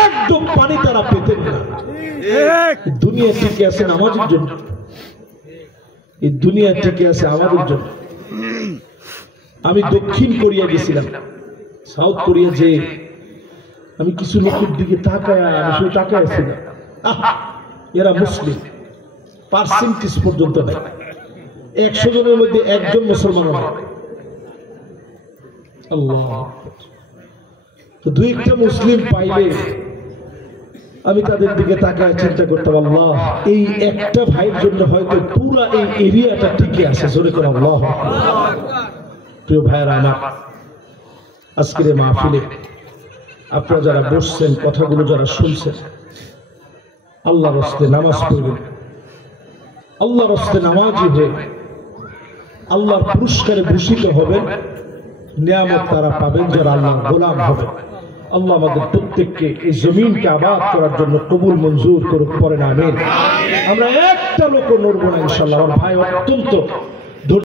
এক ঢোক পানি তারা পেতেন না। দুনিয়া টিকে আছে আমাদের জন্য, এই দুনিয়া টিকে আছে আমাদের জন্য। আমি দক্ষিণ কোরিয়া গেছিলাম, সাউথ কোরিয়া, যে আমি কিছু লোকের দিকে তাকায়, আমি শুধু তাকায় ছিলাম, এরা মুসলিম, পার্সেন্টেজ পর্যন্ত নাই, 100 জনের মধ্যে একজন মুসলমান হবে। আল্লাহ, তো দুই একটা মুসলিম পাইলে আমি তাদের দিকে তাকায় চিন্তা করতাম, আল্লাহ এই একটা ভাইয়ের জন্য হয়তো পুরা এই এরিয়াটা টিকে আছে। জোরে করে আল্লাহ। প্রিয় ভাইয়েরা আমার, আজকের এই মাহফিলে আপনারা যারা বসছেন, কথাগুলো যারা শুনছেন, আল্লাহর রাস্তায় নামাজ পড়বেন, আল্লাহর রাস্তায় নামাজি হয়ে আল্লাহর পুরস্কারে ভূষিত হবেন। নিয়ামত তারা পাবেন যারা আল্লাহর গোলাম হবে। আল্লাহ আমাদের প্রত্যেককে এই জমিনকে আবাদ করার জন্য কবুল মঞ্জুর করুক, পড়েন আমিন। আমরা একটা লোক নড়বো না ইনশাআল্লাহ। আমার ভাই অত্যন্ত